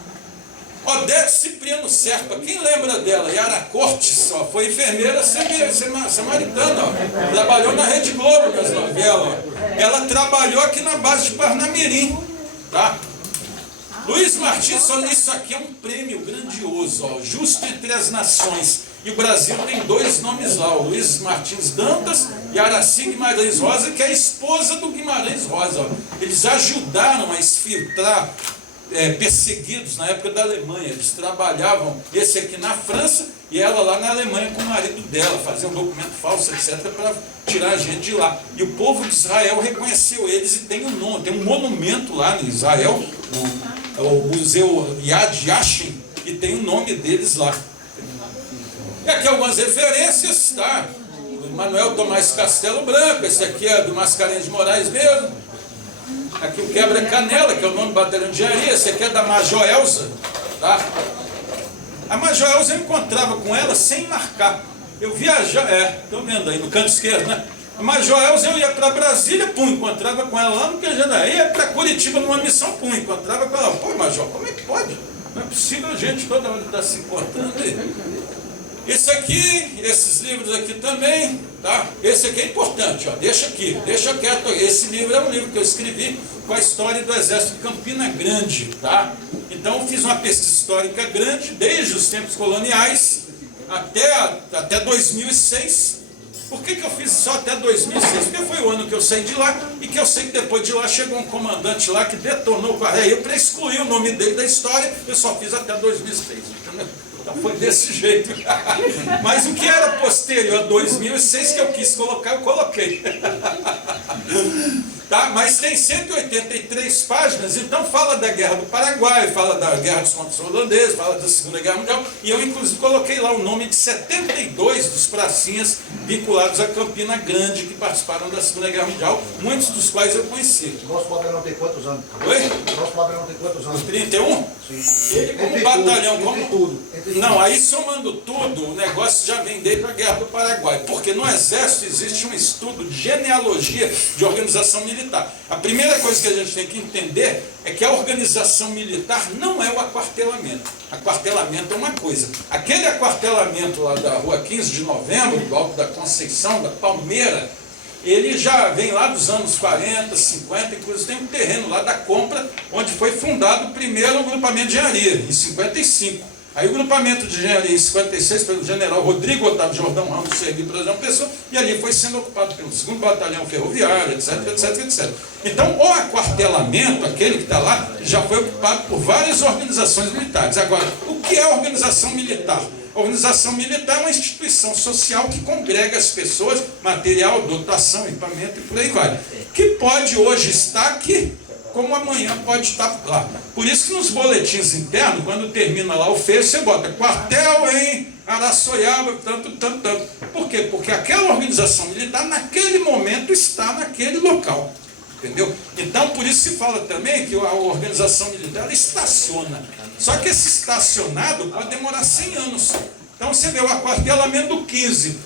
Odete Cipriano Serpa, quem lembra dela? Yara Cortes, foi enfermeira samaritana, trabalhou na Rede Globo nas novelas. Ela trabalhou aqui na base de Parnamirim, tá? Luiz Martins, isso aqui é um prêmio grandioso, justo entre as nações. E o Brasil tem 2 nomes lá, o Luiz Martins Dantas e Araci Guimarães Rosa, que é a esposa do Guimarães Rosa. Eles ajudaram a exfiltrar perseguidos na época da Alemanha. Eles trabalhavam, esse aqui na França e ela lá na Alemanha com o marido dela, faziam um documento falso, etc., para tirar a gente de lá. E o povo de Israel reconheceu eles e tem um nome, tem um monumento lá em Israel, o Museu Yad Yashin, e tem o nome deles lá. E aqui algumas referências, tá? Do Manuel Tomás Castelo Branco, esse aqui é do Mascarenhas de Moraes mesmo. Aqui o Quebra-Canela, que é o nome do batalhão de engenharia, esse aqui é da Major Elza, tá? A Major Elza, eu encontrava com ela sem marcar. Eu viajava, estão vendo aí no canto esquerdo, né? A Major Elza, eu ia para Brasília, encontrava com ela lá no Quejana, ia para Curitiba numa missão, encontrava com ela. Pô, Major, como é que pode? Não é possível a gente toda hora estar se encontrando aí. Isso aqui, esses livros aqui também, tá? Esse aqui é importante, ó, deixa quieto. Esse livro é um livro que eu escrevi com a história do Exército de Campina Grande, tá? Então eu fiz uma pesquisa histórica grande, desde os tempos coloniais até 2006. Por que eu fiz só até 2006? Porque foi o ano que eu saí de lá, e que eu sei que depois de lá chegou um comandante lá que detonou com a ré. Para excluir o nome dele da história, eu só fiz até 2006, entendeu? Então foi desse jeito. Mas o que era posterior a 2006 que eu quis colocar, eu coloquei. Tá? Mas tem 183 páginas, então fala da Guerra do Paraguai, fala da Guerra dos Contos Holandeses, fala da Segunda Guerra Mundial, e eu inclusive coloquei lá o nome de 72 dos pracinhas vinculados a Campina Grande, que participaram da Segunda Guerra Mundial, muitos dos quais eu conheci. Nosso batalhão tem quantos anos? Oi? Nosso batalhão tem quantos anos? 31? Sim. Ele como batalhão, como tudo. Não, aí somando tudo, o negócio já vem desde a Guerra do Paraguai, porque no Exército existe um estudo de genealogia de organização militar. A primeira coisa que a gente tem que entender é que a organização militar não é o aquartelamento. Aquartelamento é uma coisa. Aquele aquartelamento lá da Rua 15 de Novembro, do Alto da Conceição, da Palmeira, ele já vem lá dos anos 40, 50, inclusive tem um terreno lá da Compra, onde foi fundado o primeiro grupamento de engenharia, em 55. Aí o grupamento de engenharia em 56, pelo general Rodrigo Otávio Jordão Ramos, serviu para uma pessoa, e ali foi sendo ocupado pelo 2º Batalhão Ferroviário, etc, etc, etc. Então, o aquartelamento, aquele que está lá, já foi ocupado por várias organizações militares. Agora, o que é a organização militar? A organização militar é uma instituição social que congrega as pessoas, material, dotação, equipamento e por aí vai. Que pode hoje estar aqui, como amanhã pode estar lá. Por isso que nos boletins internos, quando termina lá o fecho, você bota quartel em Araçoiaba, tanto. Por quê? Porque aquela organização militar, naquele momento, está naquele local. Entendeu? Então, por isso se fala também que a organização militar estaciona. Só que esse estacionado pode demorar 100 anos. Então, você vê o aquartelamento do 15.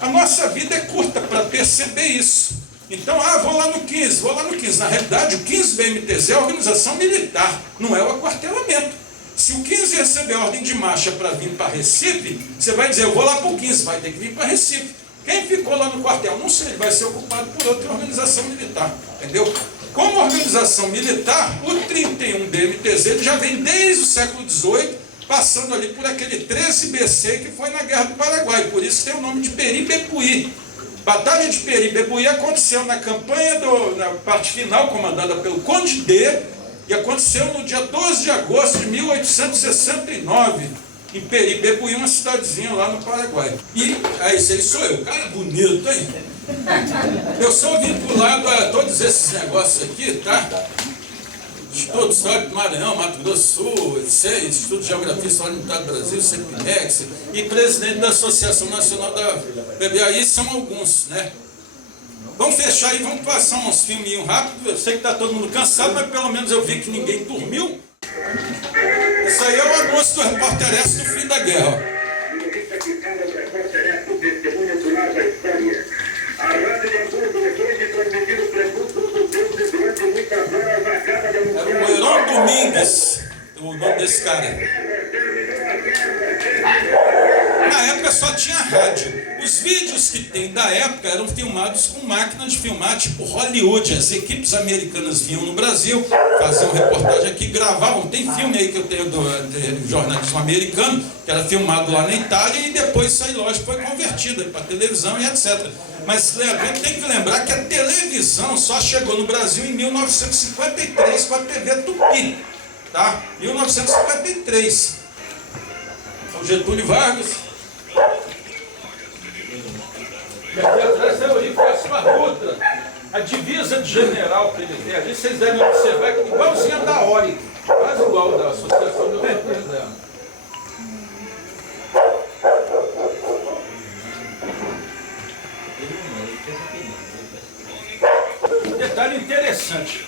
A nossa vida é curta para perceber isso. Então, vou lá no 15, vou lá no 15. Na realidade, o 15 BMTZ é a organização militar, não é o aquartelamento. Se o 15 receber ordem de marcha para vir para Recife, você vai dizer, eu vou lá para o 15, vai ter que vir para Recife. Quem ficou lá no quartel? Não sei, vai ser ocupado por outra organização militar, entendeu? Como organização militar, o 31 DMTZ ele já vem desde o século XVIII, passando ali por aquele 13BC que foi na Guerra do Paraguai, por isso tem o nome de Peri-Bebuí. Batalha de Peri-Bebuí aconteceu na campanha, na parte final, comandada pelo Conde D, e aconteceu no dia 12 de agosto de 1869, em Peri-Bebuí, uma cidadezinha lá no Paraguai. E esse aí sou eu, cara bonito, hein? Eu sou vinculado a todos esses negócios aqui, tá? Estudo História do Maranhão, Mato Grosso do Sul, Instituto de Geografia e História do Estado do Brasil, CEPINEX, e presidente da Associação Nacional da PBAI, são alguns, né? Vamos fechar aí, vamos passar uns filminhos rápidos. Eu sei que está todo mundo cansado, mas pelo menos eu vi que ninguém dormiu. Isso aí é o anúncio do Repórter S do fim da guerra. Era o Heron Domingues, o nome desse cara. Na época só tinha rádio. Os vídeos que tem da época eram filmados com máquinas de filmar tipo Hollywood. As equipes americanas vinham no Brasil, faziam reportagem aqui, gravavam. Tem filme aí que eu tenho do jornalismo americano, que era filmado lá na Itália e depois isso aí, lógico, foi convertido para televisão e etc. Mas a gente tem que lembrar que a televisão só chegou no Brasil em 1953 com a TV Tupi. Tá? 1953. O Getúlio Vargas. E aqui atrás tem o Ricardo Arruda, a divisa de general que ele tem ali, vocês devem observar que igualzinha da ORI, quase igual da Associação de Operadores dela. Detalhe interessante,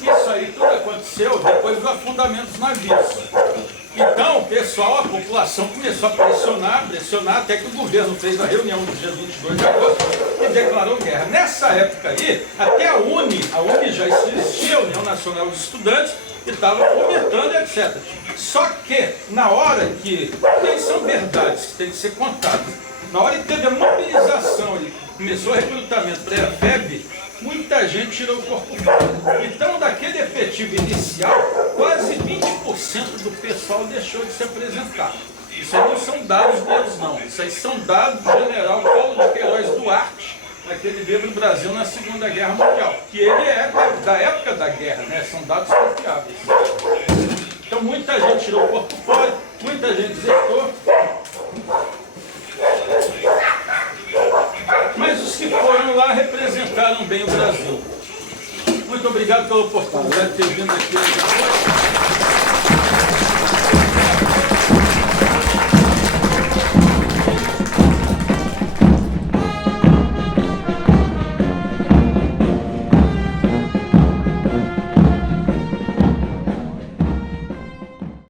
isso aí tudo aconteceu depois do afundamento dos navios. Então, o pessoal, a população começou a pressionar, até que o governo fez a reunião no dia 22 de agosto e declarou guerra. Nessa época aí, até a UNE já existia, a União Nacional dos Estudantes, e estava fomentando, etc. Só que, na hora que, são verdades que têm que ser contadas, na hora que teve a mobilização, começou o recrutamento para a FEB, muita gente tirou o corpo fora. Então, daquele efetivo inicial, quase 20% do pessoal deixou de se apresentar. Isso aí não são dados deles, não. Isso aí são dados do general Paulo de Queiroz Duarte, que ele veio no Brasil na Segunda Guerra Mundial. Que ele é da época da guerra, né? São dados confiáveis. Então, muita gente tirou o corpo fora, muita gente desertou. Mas os que foram lá representaram bem o Brasil. Muito obrigado pela oportunidade de ter vindo aqui hoje.